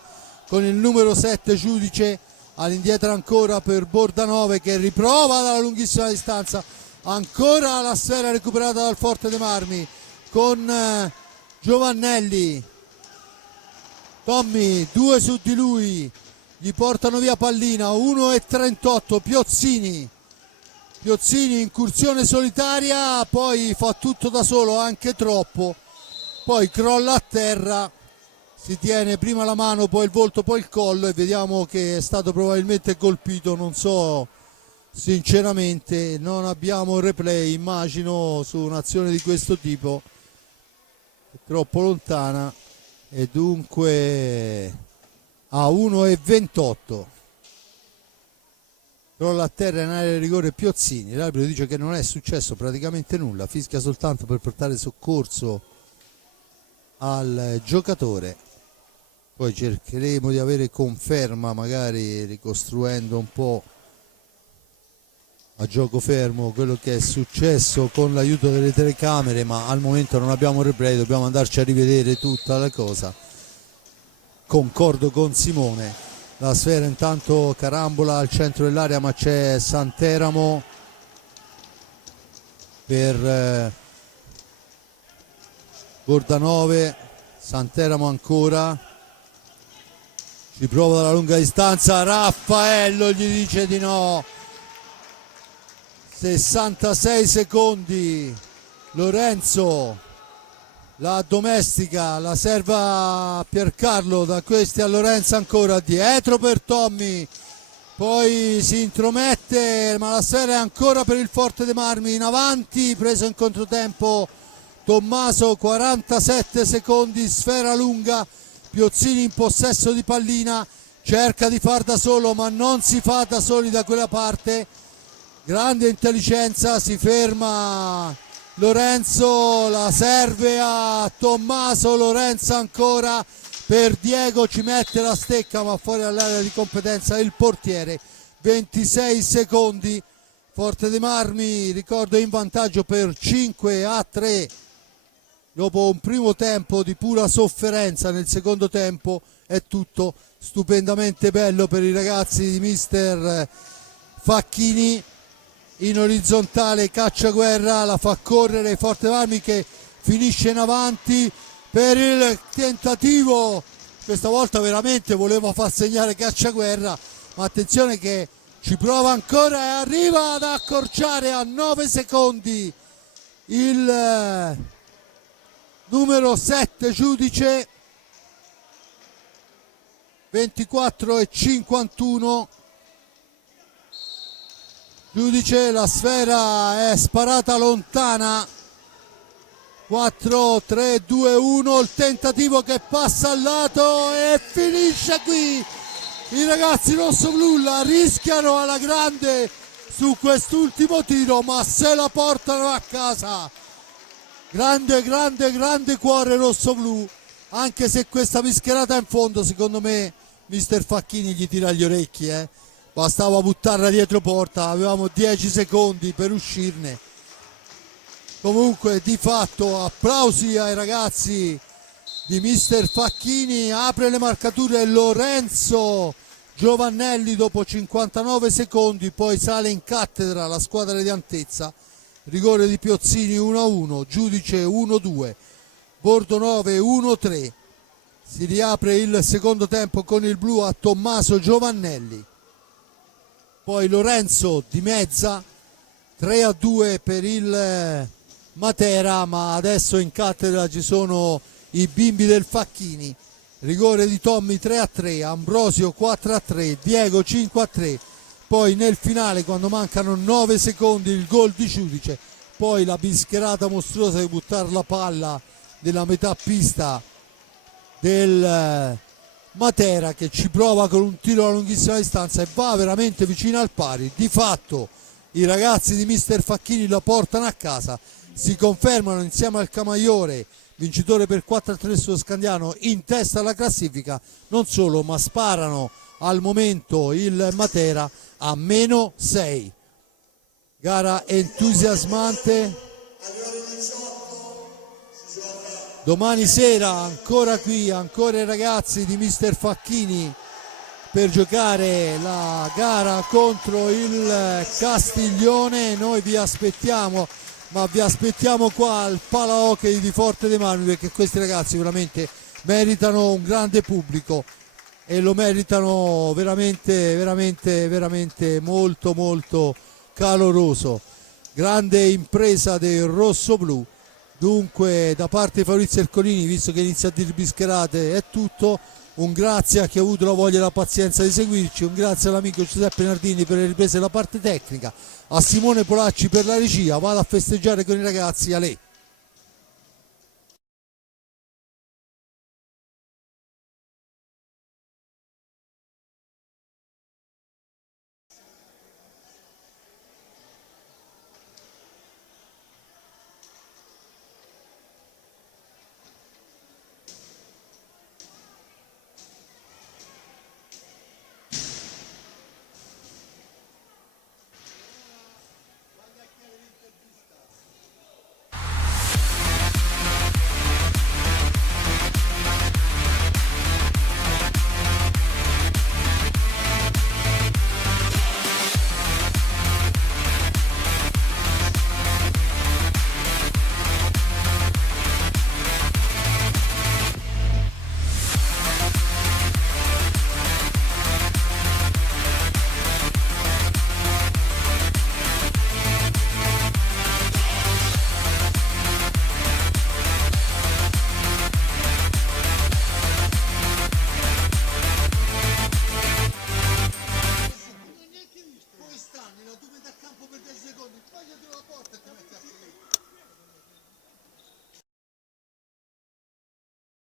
con il numero 7 Giudice all'indietro ancora per Bordanove che riprova dalla lunghissima distanza. Ancora la sfera recuperata dal Forte dei Marmi con Giovannelli. Tommy, 2 su di lui, gli portano via pallina, 1,38, Piozzini, incursione solitaria, poi fa tutto da solo, anche troppo, poi crolla a terra, si tiene prima la mano, poi il volto, poi il collo e vediamo che è stato probabilmente colpito, non so sinceramente, non abbiamo replay, immagino su un'azione di questo tipo, è troppo lontana. E dunque a 1,28 rolla a terra in area di rigore Piozzini. L'arbitro dice che non è successo praticamente nulla, fischia soltanto per portare soccorso al giocatore. Poi cercheremo di avere conferma, magari ricostruendo un po' a gioco fermo quello che è successo con l'aiuto delle telecamere, ma al momento non abbiamo replay, dobbiamo andarci a rivedere tutta la cosa. Concordo con Simone, la sfera intanto carambola al centro dell'area, ma c'è Santeramo per Bordanove. Santeramo ancora, ci prova dalla lunga distanza, Raffaello gli dice di no. 66 secondi, Lorenzo la domestica, la serva a Piercarlo, da questi a Lorenzo ancora, dietro per Tommy, poi si intromette ma la sfera è ancora per il Forte dei Marmi, in avanti, preso in controtempo Tommaso, 47 secondi, sfera lunga, Piozzini in possesso di pallina, cerca di far da solo ma non si fa da soli da quella parte. Grande intelligenza, si ferma Lorenzo, la serve a Tommaso, Lorenzo ancora per Diego, ci mette la stecca ma fuori dall'area di competenza il portiere. 26 secondi, Forte dei Marmi, ricordo, in vantaggio per 5-3 dopo un primo tempo di pura sofferenza. Nel secondo tempo è tutto stupendamente bello per i ragazzi di mister Facchini. In orizzontale Cacciaguerra, la fa correre Forte dei Marmi che finisce in avanti per il tentativo, questa volta veramente voleva far segnare Cacciaguerra, ma attenzione che ci prova ancora e arriva ad accorciare a 9 secondi il numero 7 Giudice. 24,51. Giudice, la sfera è sparata lontana. 4, 3, 2, 1, il tentativo che passa al lato e finisce qui. I ragazzi rossoblu la rischiano alla grande su quest'ultimo tiro, ma se la portano a casa. Grande, grande, grande cuore rossoblu, anche se questa mischerata in fondo secondo me mister Facchini gli tira gli orecchi, bastava buttarla dietro porta, avevamo 10 secondi per uscirne. Comunque di fatto applausi ai ragazzi di mister Facchini, apre le marcature Lorenzo Giovannelli dopo 59 secondi, poi sale in cattedra la squadra di Antezza. Rigore di Piozzini 1-1, Giudice 1-2, Bordonove 1-3. Si riapre il secondo tempo con il blu a Tommaso Giovannelli. poi Lorenzo di mezza, 3-2 per il Matera, ma adesso in cattedra ci sono i bimbi del Facchini. Rigore di Tommy 3-3, Ambrosio 4-3, Diego 5-3, poi nel finale quando mancano 9 secondi il gol di Ciudice, poi la bischerata mostruosa di buttare la palla della metà pista del Matera, che ci prova con un tiro a lunghissima distanza e va veramente vicino al pari. Di fatto i ragazzi di mister Facchini la portano a casa, si confermano insieme al Camaiore vincitore per 4-3 sullo Scandiano in testa alla classifica. Non solo, ma sparano al momento il Matera a -6. Gara entusiasmante. Domani sera ancora qui, ancora i ragazzi di mister Facchini per giocare la gara contro il Castiglione. Noi vi aspettiamo, ma vi aspettiamo qua al Pala Hockey di Forte dei Marmi, perché questi ragazzi veramente meritano un grande pubblico e lo meritano veramente, veramente, veramente molto molto caloroso. Grande impresa del rosso-blu. Dunque da parte di Fabrizio Ercolini, visto che inizia a dire bischerate, è tutto. Un grazie a chi ha avuto la voglia e la pazienza di seguirci, un grazie all'amico Giuseppe Nardini per le riprese della parte tecnica, a Simone Polacci per la regia. Vado a festeggiare con i ragazzi, Ale.